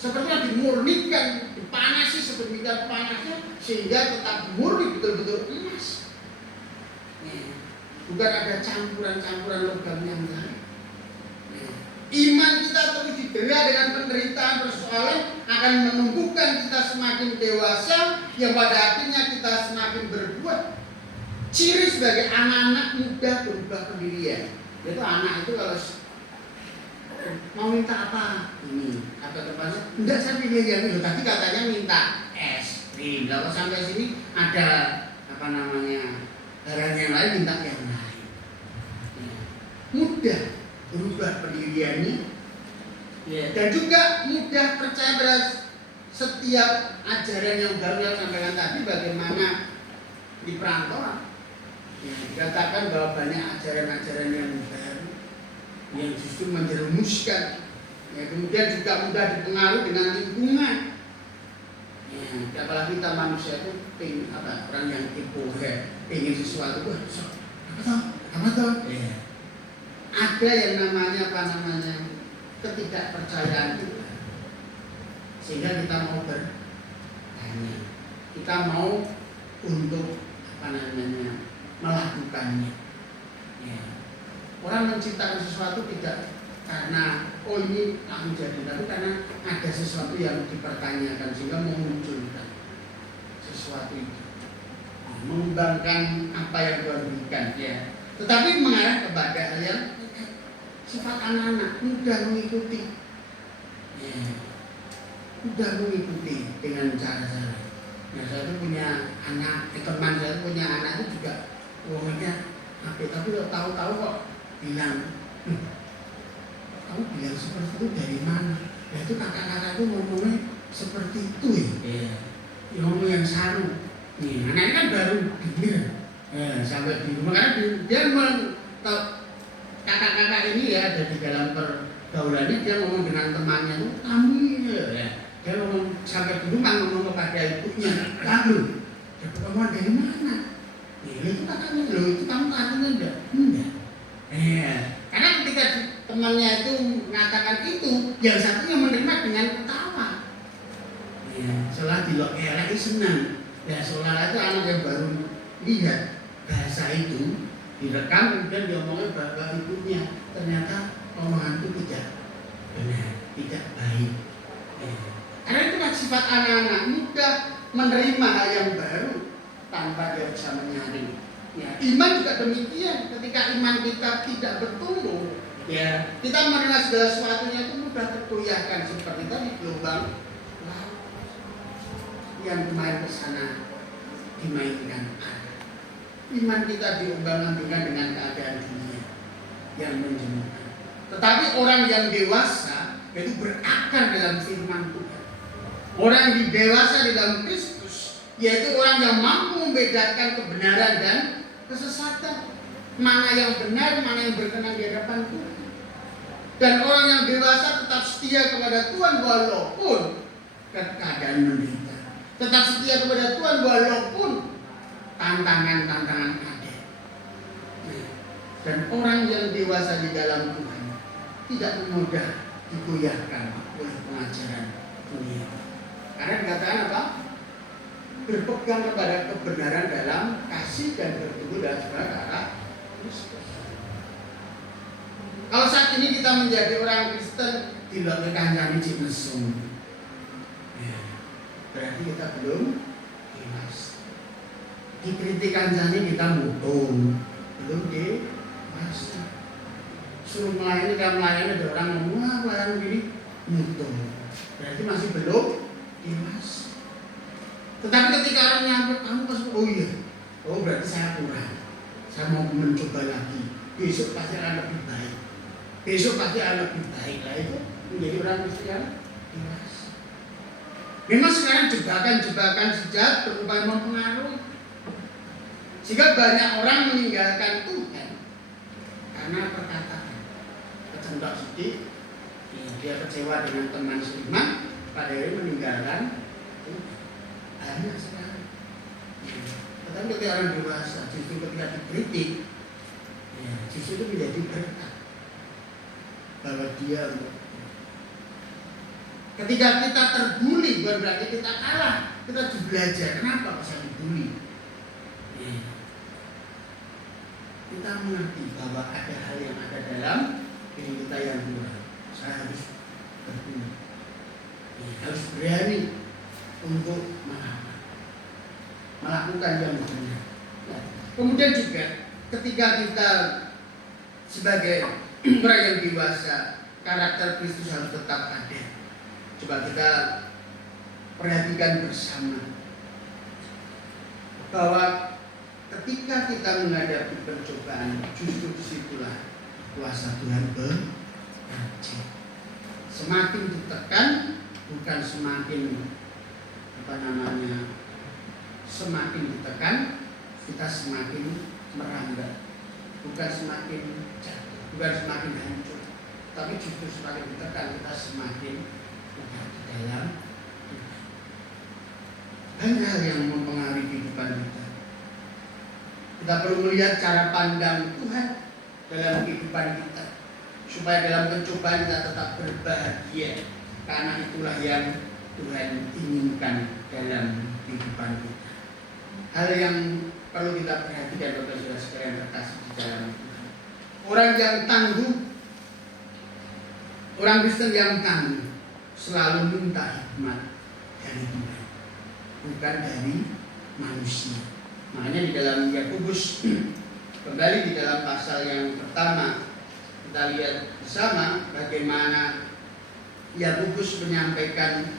seperti dimurnikan, dipanasi sedemikian panasnya sehingga tetap murni, betul-betul emas. Bukan ada campuran-campuran logam yang lain. Iman kita terus didera dengan penderitaan persoalan akan menumbuhkan kita semakin dewasa, yang pada akhirnya kita semakin berbuah. Ciri sebagai anak-anak muda berubah pendirian. Itu anak itu kalau mau minta apa ini atau tempatnya, enggak saya pilih yang itu, tapi katanya minta es krim. Kalau sampai sini ada apa namanya barang yang lain, minta yang lain. Mudah berubah pendiriannya, dan juga mudah percaya pada setiap ajaran yang baru yang sampaikan tadi. Bagaimana di perantauan dikatakan bahwa banyak ajaran-ajaran yang baru yang justru menjerumuskan, kemudian juga mudah dipengaruhi dengan lingkungan. Apalagi kita manusia itu orang yang ingin sesuatu, apa tuh? Ada yang namanya ketidakpercayaan kita, sehingga kita mau bertanya, kita mau untuk melakukannya. Orang menciptakan sesuatu tidak karena ini langsung jadi, tapi karena ada sesuatu yang dipertanyakan sehingga memunculkan sesuatu itu, mengembangkan apa yang Tuhan berikan, tetapi mengarah kepada hal yang sifat anak-anak, mudah mengikuti, mudah mengikuti dengan cara-cara. Nah, saya itu punya anak, teman saya itu punya anak itu juga ngomongnya apa, tapi tahu-tahu kok bilang, kamu bilang seperti itu dari mana? Ya itu kakak-kakak itu ngomongnya seperti itu ya, ngomong yang saru. Anaknya kan baru dengar, sampai di rumah, karena dia kakak-kakak ini ya ada di dalam Gaulannya dia ngomong dengan temannya itu kami ya. Dia ngomong sampai ke rumah ngomong kepada ibunya, lalu dapat omongan dari mana? Ya itu katanya loh, itu kamu katanya enggak? Enggak. Karena ketika temannya itu mengatakan itu, yang satunya menerima dengan ketawa. Setelah dilok senang. Ya saudara itu anak yang baru lihat bahasa itu direkam, kemudian diomongin bapak ibunya, ternyata omongan itu tidak benar, tidak baik. Karena itu kan sifat anak-anak muda, menerima hal yang baru tanpa dia bisa menyaring. Ya, iman juga demikian. Ketika iman kita tidak bertumbuh, ya kita menerima segala sesuatunya itu mudah tergoyahkan seperti tadi gelombang laut yang kemarin ke sana dimainkan. Iman kita diumbang-ambingkan dengan keadaan dunia yang menjemukan. Tetapi orang yang dewasa itu berakar dalam firman Tuhan. Orang yang dewasa di dalam Kristus, yaitu orang yang mampu membedakan kebenaran dan kesesatan, mana yang benar, mana yang berkenan di hadapan Tuhan. Dan orang yang dewasa tetap setia kepada Tuhan walaupun keadaan menderita, tetap setia kepada Tuhan walaupun tantangan-tantangan ada. Dan orang yang dewasa di dalam Tuhan tidak mudah digoyahkan oleh pengajaran dunia. Karena dikatakan apa? Berpegang kepada kebenaran dalam kasih dan bertumbuh dalam arah Kristus. Kalau saat ini kita menjadi orang Kristen tidak kancani cik mesum, berarti kita belum dewasa. Dikritik kancani kita mutung, belum dewasa. Suruh melayani, kalau melayani ada orang ngomong, wah melayani begini, mutung, berarti masih belum dewasa. Tetapi ketika orang nyampe, kamu masuk, oh iya, oh berarti saya kurang, saya mau mencoba lagi, besok pasti akan lebih baik, besok pasti akan lebih baik. Lah itu menjadi orang Kristen dewasa. Memang sekarang jebakan-jebakan sejak berupaya mempengaruhi, sehingga banyak orang meninggalkan Tuhan karena perkataan kecendak sedikit, dia kecewa dengan teman seiman, pada akhirnya meninggalkan Tuhan. Banyak sekali. Tetapi ketika orang dewasa, justru ketika dikritik, justru itu menjadi berkat bahwa dia. Ketika kita terbuli, bukan berarti kita kalah, kita belajar. Kenapa bisa dibully? Kita mengerti bahwa ada hal yang ada dalam diri kita yang kurang. Saya harus terbuli, harus berani untuk melakukan yang benar. Kemudian juga ketika kita sebagai orang yang dewasa, karakter Kristus harus tetap ada. Coba kita perhatikan bersama bahwa ketika kita menghadapi percobaan, justru disitulah kuasa Tuhan bekerja. Semakin ditekan, bukan semakin semakin ditekan, kita semakin merambat, bukan semakin jatuh, bukan semakin hancur, tapi justru semakin ditekan, kita semakin di dalam Tuhan. Banyak hal yang mempengaruhi kehidupan kita. Kita perlu melihat cara pandang Tuhan dalam kehidupan kita, supaya dalam pencobaan kita tetap berbahagia, karena itulah yang Tuhan inginkan dalam kehidupan kita. Hal yang perlu kita perhatikan, Bapak-Saudara sekalian terkasih di dalam Tuhan. Orang yang tangguh, orang Kristen yang tangguh selalu minta hikmat dari Tuhan, bukan dari manusia. Makanya di dalam Yakobus, kembali di dalam pasal yang pertama, kita lihat bersama bagaimana Yakobus menyampaikan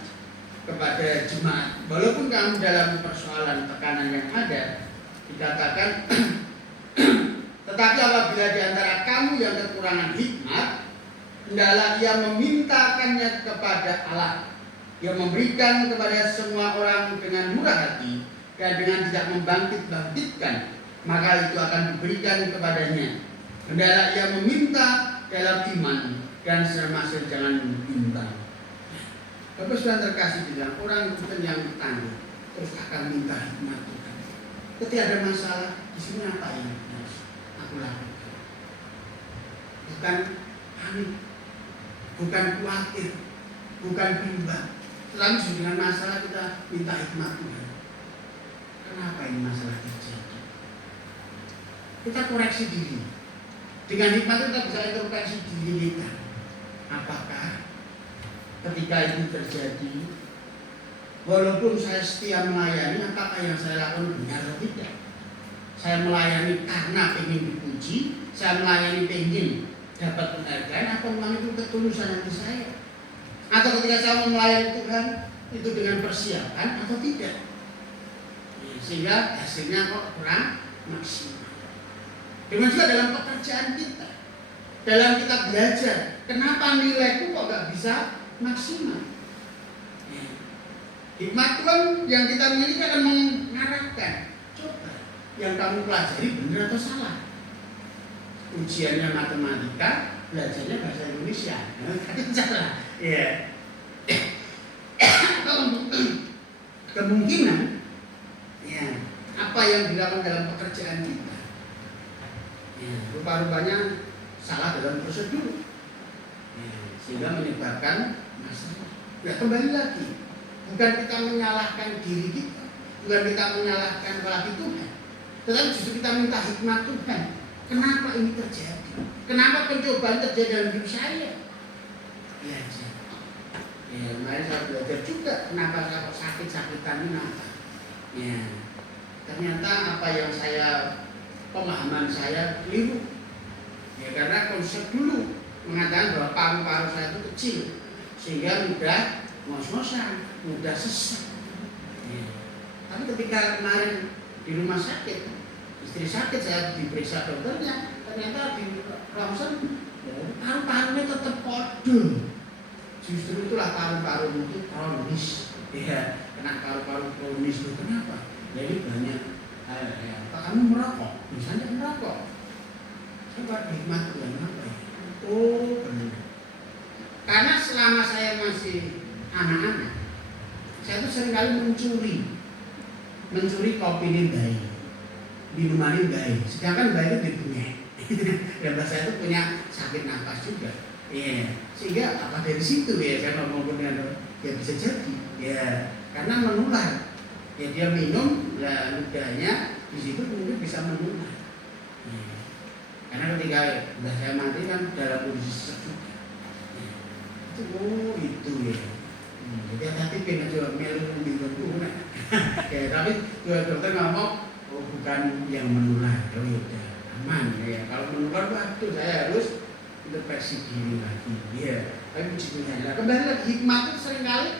kepada jemaat, walaupun kamu dalam persoalan tekanan yang ada, dikatakan tetapi apabila di antara kamu yang kekurangan hikmat, hendaklah ia memintakannya kepada Allah, yang memberikan kepada semua orang dengan murah hati dan dengan tidak membangkit-bangkitkan, maka itu akan diberikan kepadanya. Hendaklah ia meminta dalam iman, dan semasa jangan bimbang. Bapak sudah terkasih bilang orang Kristen yang tangguh terus akan minta hikmat Tuhan. Ketika ada masalah di sini apa yang harus aku lakukan? Bukan panik, bukan khawatir, bukan bimbang. Langsung dengan masalah kita minta hikmat Tuhan. Kenapa ini masalah terjadi? Kita koreksi diri. Dengan hikmat kita bisa introspeksi diri kita. Apakah ketika itu terjadi, walaupun saya setia melayani, apakah yang saya lakukan benar atau tidak? Saya melayani karena ingin dipuji, saya melayani ingin dapat penghargaan, atau memang itu ketulusan hati saya? Atau ketika saya melayani Tuhan, itu dengan persiapan atau tidak? Sehingga hasilnya kok kurang maksimal. Dengan juga dalam pekerjaan kita, dalam kita belajar, kenapa nilaiku kok gak bisa maksimal? Hikmat Tuhan yang kita miliki akan mengarahkan. Coba yang kamu pelajari benar atau salah. Ujiannya matematika, belajarnya bahasa Indonesia. Tapi salah. Ya. Kemungkinan ya, apa yang dilakukan dalam pekerjaan kita ya, rupa-rupanya salah dalam prosedur ya, sehingga menyebabkan masalah. Ya kembali lagi, bukan kita menyalahkan diri kita, bukan kita menyalahkan apalagi Tuhan, tetapi justru kita minta hikmat Tuhan. Kenapa ini terjadi? Kenapa pencobaan terjadi dalam hidup saya? Ya, kemarin saya belajar juga kenapa saya sakit-sakitan ini apa. Ya, ternyata apa yang pemahaman saya keliru. Ya, karena konsep dulu mengatakan bahwa paru-paru saya itu kecil sehingga mudah ngos-ngosan, mudah sesak. Ya. Tapi ketika kemarin di rumah sakit, istri sakit, saya diperiksa dokternya, ternyata di ronsen paru-parunya tetap kode. Justru itulah paru-paru itu kronis. Ya, kena paru-paru kronis itu kenapa? Jadi banyak kamu merokok, misalnya merokok. Coba hikmat Tuhan apa ya? Oh benar. Karena selama saya masih anak-anak, saya tuh seringkali mencuri kopi ini bayi, minuman ini bayi. Sedangkan bayi itu dipunyai. Dan saya itu punya sakit nafas juga. Iya, sehingga apa dari situ ya saya ngomong dengan ya bisa jadi ya karena menular ya dia minum lah ludahnya di situ mungkin bisa menular ya. Karena ketika udah saya mati kan dalam kondisi sesak juga ya. Itu ya jadi hati pengen coba melu minum ya tapi dokter ngomong oh bukan yang menular oh ya aman ya kalau menular waktu saya harus introspeksi diri lagi, ya. Tapi puji-pujian. Kembali lagi hikmat itu seringkali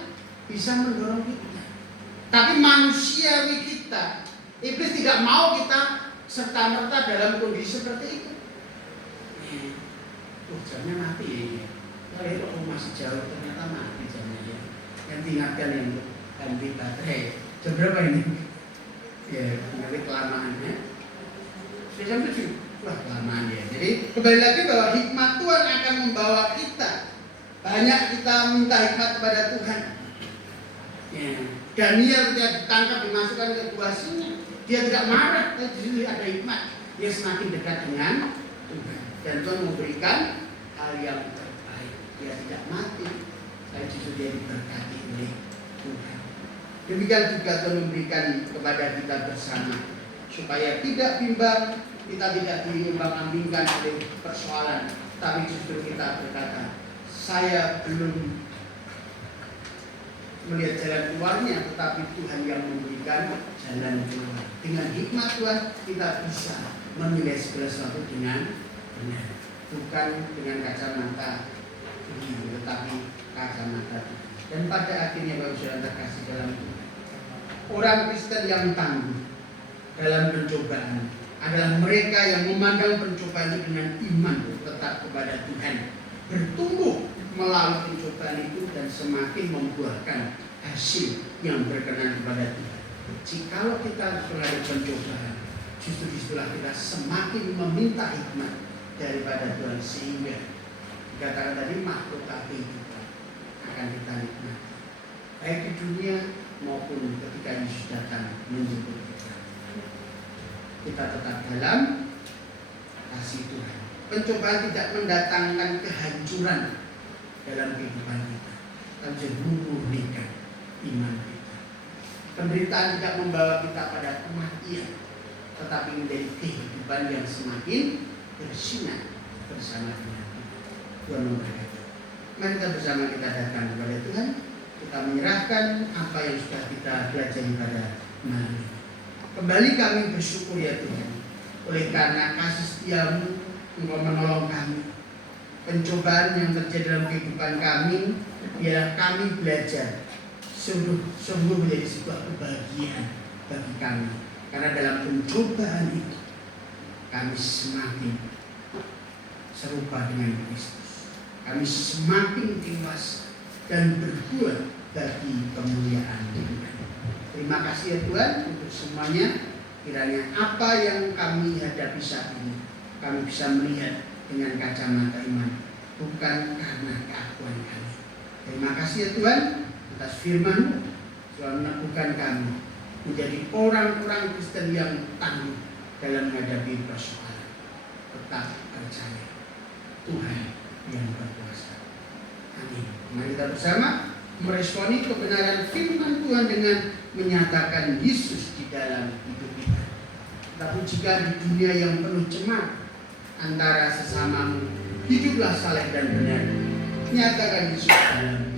bisa mendorong kita. Tapi manusiawi kita, iblis tidak mau kita serta-merta dalam kondisi seperti itu. Jamnya mati ya. Kalau itu masih jauh ternyata mati jamnya ya. Yang diingatkan yang ganti baterai. Jam berapa ini? Ya, nanti kelamaannya. Sudah jam 7. Wah kelamaan ya. Jadi kembali lagi bahwa hikmat Tuhan akan membawa kita. Banyak kita minta hikmat kepada Tuhan. Ya. Daniel ketika ditangkap dimasukkan ke gua singa, dia tidak marah, tapi justru ada hikmat. Dia semakin dekat dengan Tuhan. Dan Tuhan memberikan hal yang terbaik. Dia tidak mati, tapi justru dia diberkati oleh Tuhan. Demikian juga Tuhan memberikan kepada kita bersama supaya tidak bimbang. Kita tidak diimbang-ambingkan oleh persoalan, tapi justru kita berkata, saya belum melihat jalan keluarnya, tetapi Tuhan yang memberikan jalan keluar. Dengan hikmat Tuhan kita bisa menilai segala sesuatu dengan benar, bukan dengan kacamata ini, tetapi kacamata Tuhan. Dan pada akhirnya Bapak Saudara terkasih dalam Tuhan, orang Kristen yang tangguh dalam pencobaan adalah mereka yang memandang pencobaan itu dengan iman tetap kepada Tuhan, bertumbuh melalui pencobaan itu dan semakin membuahkan hasil yang berkenan kepada Tuhan. Jikalau kita menghadapi pencobaan, justru disitulah kita semakin meminta hikmat daripada Tuhan sehingga dikatakan tadi mahkota kehidupan akan kita nikmati, baik di dunia maupun ketika Yesus datang menjemput kita. Kita tetap dalam kasih Tuhan. Pencobaan tidak mendatangkan kehancuran dalam kehidupan kita, tapi memurnikan iman kita. Penderitaan tidak membawa kita pada kematian, tetapi menjadi kehidupan yang semakin bersinar bersama dengan kita. Tuhan memberkati. Mari kita bersama kita datang kepada Tuhan. Kita menyerahkan apa yang sudah kita pelajari pada malam ini. Kembali kami bersyukur ya Tuhan, oleh karena kasih setiamu Engkau menolong kami. Pencobaan yang terjadi dalam kehidupan kami, biarlah kami belajar sungguh menjadi sebuah kebahagiaan bagi kami. Karena dalam pencobaan itu kami semakin serupa dengan Kristus. Kami semakin dewasa dan berbuat bagi kemuliaan Tuhan. Terima kasih ya Tuhan untuk semuanya. Kiranya apa yang kami hadapi saat ini, kami bisa melihat dengan kacamata iman, bukan karena keakuan kami. Terima kasih ya Tuhan atas firman-Mu, telah meneguhkan kami menjadi orang-orang Kristen yang tangguh dalam menghadapi persoalan. Tetap percaya Tuhan yang berkuasa. Amin. Mari kita bersama meresponi kebenaran firman Tuhan dengan menyatakan Yesus di dalam hidup kita. Tapi jika di dunia yang penuh cemar antara sesamamu, hiduplah saleh dan benar. Nyatakan Yesus dalam hidup.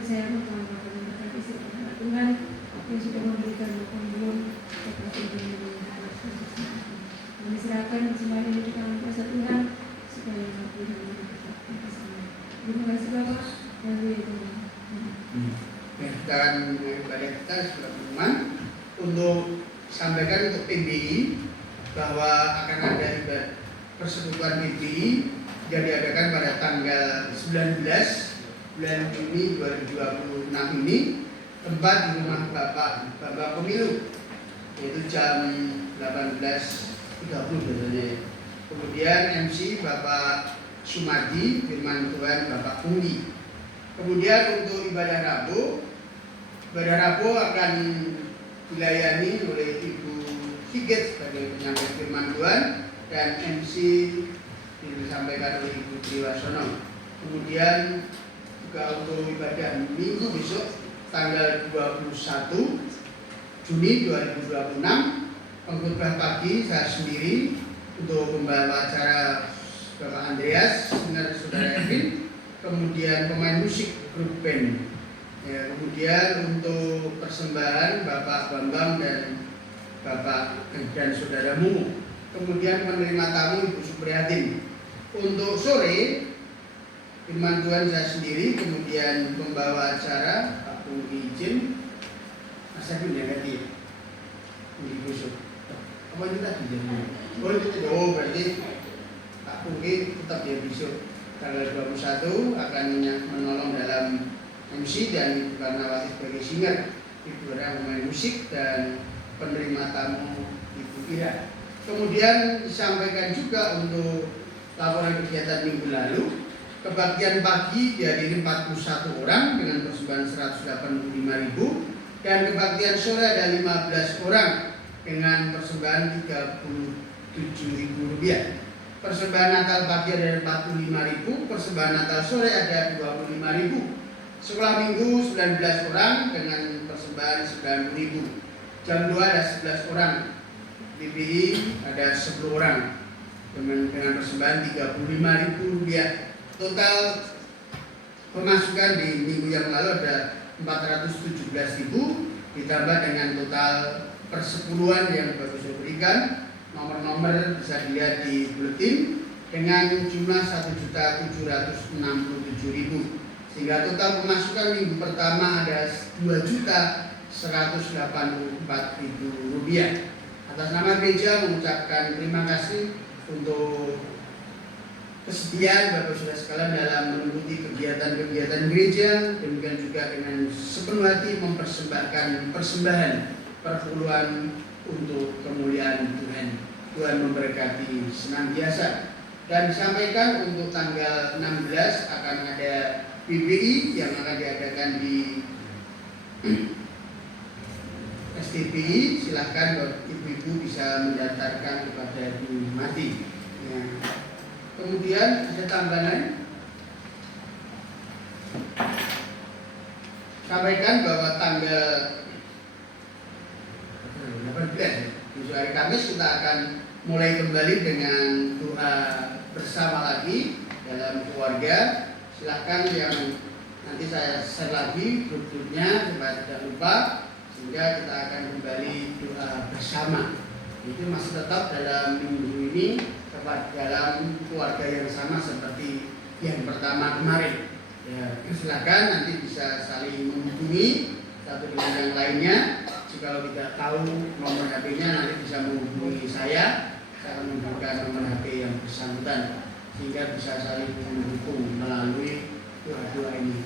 saya pertama kali berkata kepada Tuhan yang sudah memberikan pemimpin kepada kami serahkan semua ini di tangan kuasa Tuhan supaya kami dapat berkata bersama. Terima kasih Bapak. Haleluya Tuhan. Kita akan ibadah kita sebagai teman untuk sampaikan untuk PBI bahwa akan ada ibadah persekutuan PBI yang diadakan pada tanggal 19 bulan Juni 2026 ini, tempat di rumah Bapak Pemilu, yaitu jam 18.30 biasanya. Kemudian MC Bapak Sumadi, firman Tuhan Bapak Punggi. Kemudian untuk ibadah Rabu akan dilayani oleh Ibu Sigit sebagai penyampaian firman Tuhan, dan MC disampaikan oleh Ibu Triwasono. Kemudian juga untuk ibadah minggu besok tanggal 21 Juni 2026, pengkhotbah pagi saya sendiri untuk pembawa acara Bapak Andreas, Saudara Erwin, kemudian pemain musik grup band. Ya, kemudian untuk persembahan Bapak Bambang dan Bapak dan Saudara Mumu. Kemudian penerima tamu Ibu Supriyatin. Untuk sore firman Tuhan saya sendiri, kemudian pembawa acara Pak Punggi izin, Mas Erwin yang ganti Punggi besok. Apa itu tadi jadinya? Oh berarti Pak Punggi tetap dia besok tanggal 21 akan menolong dalam MC, dan Ibu Karnawati sebagai singer, Ibu Ra pemain musik, dan penerima tamu Ibu Ira. Kemudian disampaikan juga untuk laporan kegiatan minggu lalu. Kebaktian pagi dihadiri 41 orang dengan persembahan 185.000, dan kebaktian sore ada 15 orang dengan persembahan 37.000 rupiah. Persembahan Natal pagi ada 45.000, persembahan Natal sore ada 25.000. Sekolah minggu 19 orang dengan persembahan 90.000. Jam 2 ada 11 orang. PBI ada 10 orang dengan persembahan 35.000 rupiah. Total pemasukan di minggu yang lalu ada 417.000, ditambah dengan total persepuluhan yang baru saya berikan. Nomor-nomor bisa dilihat di buletin dengan jumlah 1.767.000, sehingga total pemasukan minggu pertama ada 2.184.000 rupiah. Atas nama gereja mengucapkan terima kasih untuk kesediaan Bapak Saudara sekalian dalam mengikuti kegiatan-kegiatan gereja, demikian juga dengan sepenuh hati mempersembahkan persembahan perpuluhan untuk kemuliaan Tuhan. Tuhan memberkati senantiasa. Dan disampaikan untuk tanggal 16 akan ada PBI yang akan diadakan di STPI. Silahkan ibu-ibu bisa mendaftarkan kepada Bu Mati. Ya. Kemudian ada tambahan. Sampaikan bahwa tanggal 18 besok hari Kamis kita akan mulai kembali dengan doa bersama lagi dalam keluarga. Silahkan yang nanti saya share lagi grup-grupnya supaya tidak lupa, sehingga kita akan kembali doa bersama. Itu masih tetap dalam minggu ini dalam keluarga yang sama seperti yang pertama kemarin. Ya, silakan nanti bisa saling menghubungi satu dengan yang lainnya. Jika tidak tahu nomor HP-nya nanti bisa menghubungi saya. Saya akan memberikan nomor HP yang bersangkutan sehingga bisa saling mendukung melalui doa-doa ini.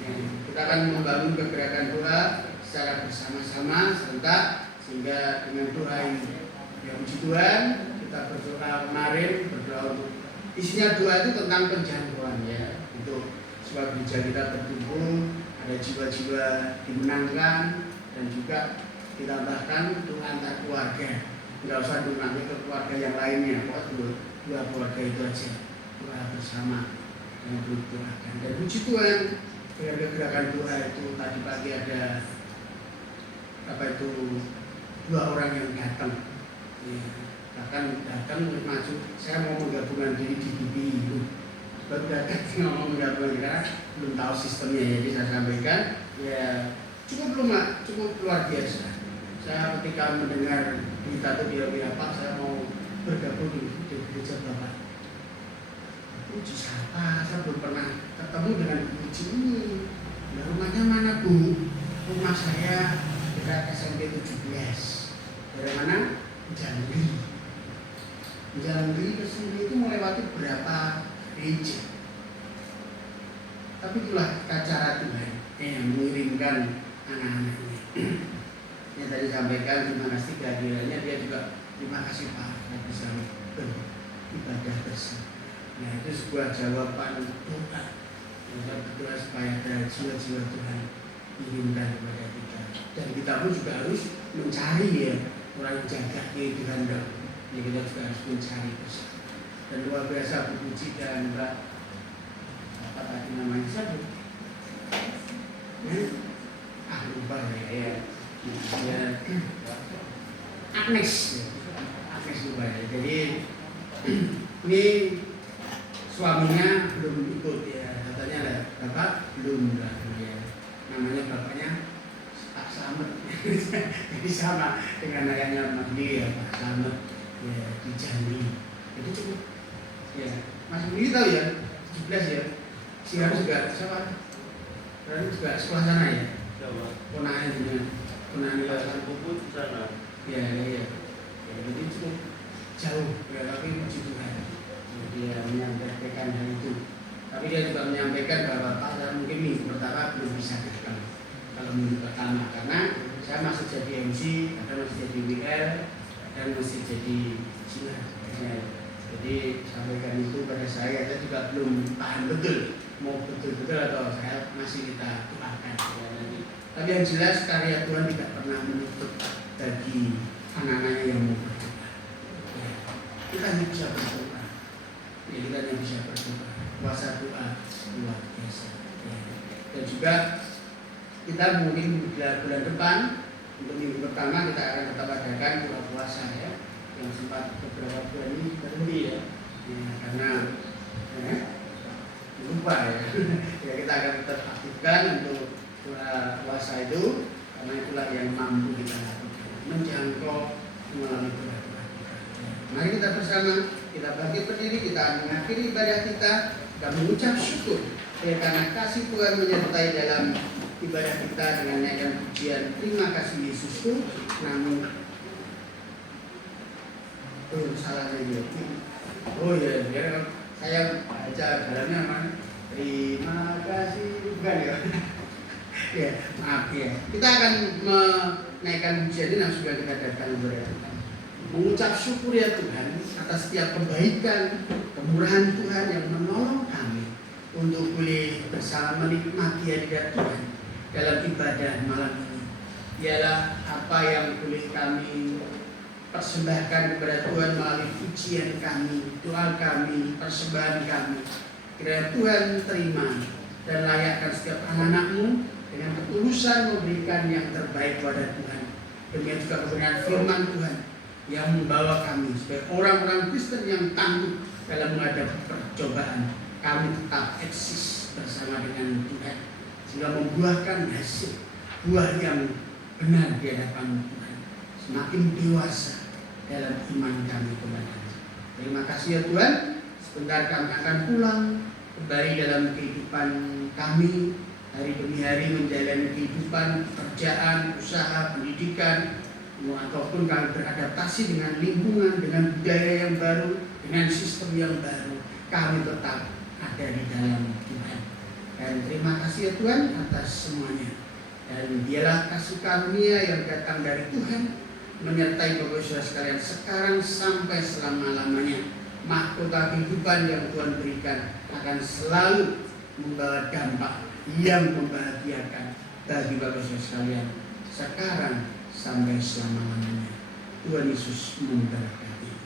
Kita akan membangun kegerakan doa secara bersama-sama serentak, sehingga dengan doa ini, ya puji Tuhan, kita berdoa kemarin, berdoa untuk isinya doa itu tentang penjangkauan ya, untuk supaya gereja kita bertumbuh, ada jiwa-jiwa dimenangkan, dan juga ditambahkan doa antar keluarga. Enggak usah doa ke keluarga yang lainnya, dua keluarga itu aja, doa bersama yang berdoakan. Dan puji Tuhan, gerakan doa itu tadi pagi ada dua orang yang datang, ya, bahkan datang maju. Saya mau menggabungkan diri di BPI itu, baru datang ngomong menggabungkan karena belum tahu sistemnya. Jadi saya sampaikan Ya cukup luar biasa. Saya ketika mendengar berita itu dia Pak, saya mau bergabung di gereja Bapak. Puji siapa? Saya belum pernah ketemu dengan puji ini. Nah, rumahnya mana Bu? Rumah saya dekat SMP 17. Dari mana? Jambi. Jambi ke sini itu melewati berapa gereja. Tapi itulah cara Tuhan yang mengirimkan anak-anaknya. Yang tadi sampaikan, terima kasih kehadirannya. Dia juga terima kasih Pak, saya bisa beribadah bersama. Nah, itu sebuah jawaban doa. Kita berdoa supaya ada jiwa-jiwa Tuhan dikirimkan kepada kita. Dan kita pun juga harus mencari ya orang jaga Tuhan dong. Ya, kita juga harus mencari bersama. Dan luar biasa Bu Puji dan Mbak apa tadi namanya siapa? Lupa ya. Agnes lupa ya. Jadi ini suaminya belum ikut ya, katanya lah bapak belum lah ya. Namanya bapaknya Pak Slamet. Jadi sama dengan ayahnya Mas Lee ya, Pak Slamet ya, di Jambi. Jadi cukup ya. Mas Lee tahu ya 17 ya. Siapa juga siapa? Berarti juga sekolah sana ya. Ponakan juga. Ponakan buku di sana. Ya. Jadi cukup jauh ya, tapi puji Tuhan. Dia menyampaikan hal itu. Tapi dia juga menyampaikan bahwa Pak, saya mungkin minggu pertama belum bisa datang. Kalau minggu pertama karena saya masih jadi MC, ada masih jadi WL, dan masih jadi sinar. Jadi sampaikan itu pada saya juga belum paham betul mau betul-betul atau saya masih kita doakan. Tapi yang jelas karya Tuhan tidak pernah menutup bagi anak-anaknya yang mau berdoa. Ya, kita hanya bisa berdoa. Ya, kita hanya bisa berdoa. Kuasa doa luar biasa. Ya. Dan juga kita mungkin bulan depan untuk minggu pertama kita akan tetap adakan buka puasa ya, yang sempat beberapa bulan ini berhenti ya. Karena lupa ya. Ya kita akan tetap aktifkan untuk puasa itu, karena itulah yang mampu kita lakukan, menjangkau melalui doa-doa kita. Mari kita bersama, kita bangkit berdiri, kita mengakhiri ibadah kita mengucap syukur karena kasih Tuhan menyertai dalam ibadah kita dengan naikkan pujian terima kasih Yesusku. Namun salah lagi. Oh ya, saya baca dalamnya mana? Terima kasih bukan ya. Ya, maaf ya. Kita akan menaikkan pujian ini yang sudah kita datang kepada Tuhan. Mengucap syukur ya Tuhan atas setiap kebaikan, kemurahan Tuhan yang menolong kami untuk boleh bersama menikmati hadirat Tuhan dalam ibadah malam ini. Ialah apa yang boleh kami persembahkan kepada Tuhan melalui pujian kami, doa kami, persembahan kami. Kiranya Tuhan terima dan layakkan setiap anak-anak-Mu dengan ketulusan memberikan yang terbaik kepada Tuhan. Demikian juga kebenaran firman Tuhan yang membawa kami sebagai orang-orang Kristen yang tangguh dalam menghadapi percobaan. Kami tetap eksis bersama dengan Tuhan sehingga membuahkan hasil buah yang benar di hadapan Tuhan. Semakin dewasa dalam iman kami kepada-Nya. Terima kasih ya Tuhan. Sebentar kami akan pulang kembali dalam kehidupan kami. Hari demi hari menjalani kehidupan, pekerjaan, usaha, pendidikan, ataupun kami beradaptasi dengan lingkungan, dengan budaya yang baru, dengan sistem yang baru. Kami tetap ada di dalam Tuhan. Dan terima kasih ya Tuhan atas semuanya. Dan biarlah kasih karunia yang datang dari Tuhan menyertai Bapak Saudara sekalian sekarang sampai selama-lamanya. Mahkota kehidupan yang Tuhan berikan akan selalu membawa dampak yang membahagiakan bagi Bapak Saudara sekalian sekarang sampai selama-lamanya. Tuhan Yesus memberkati.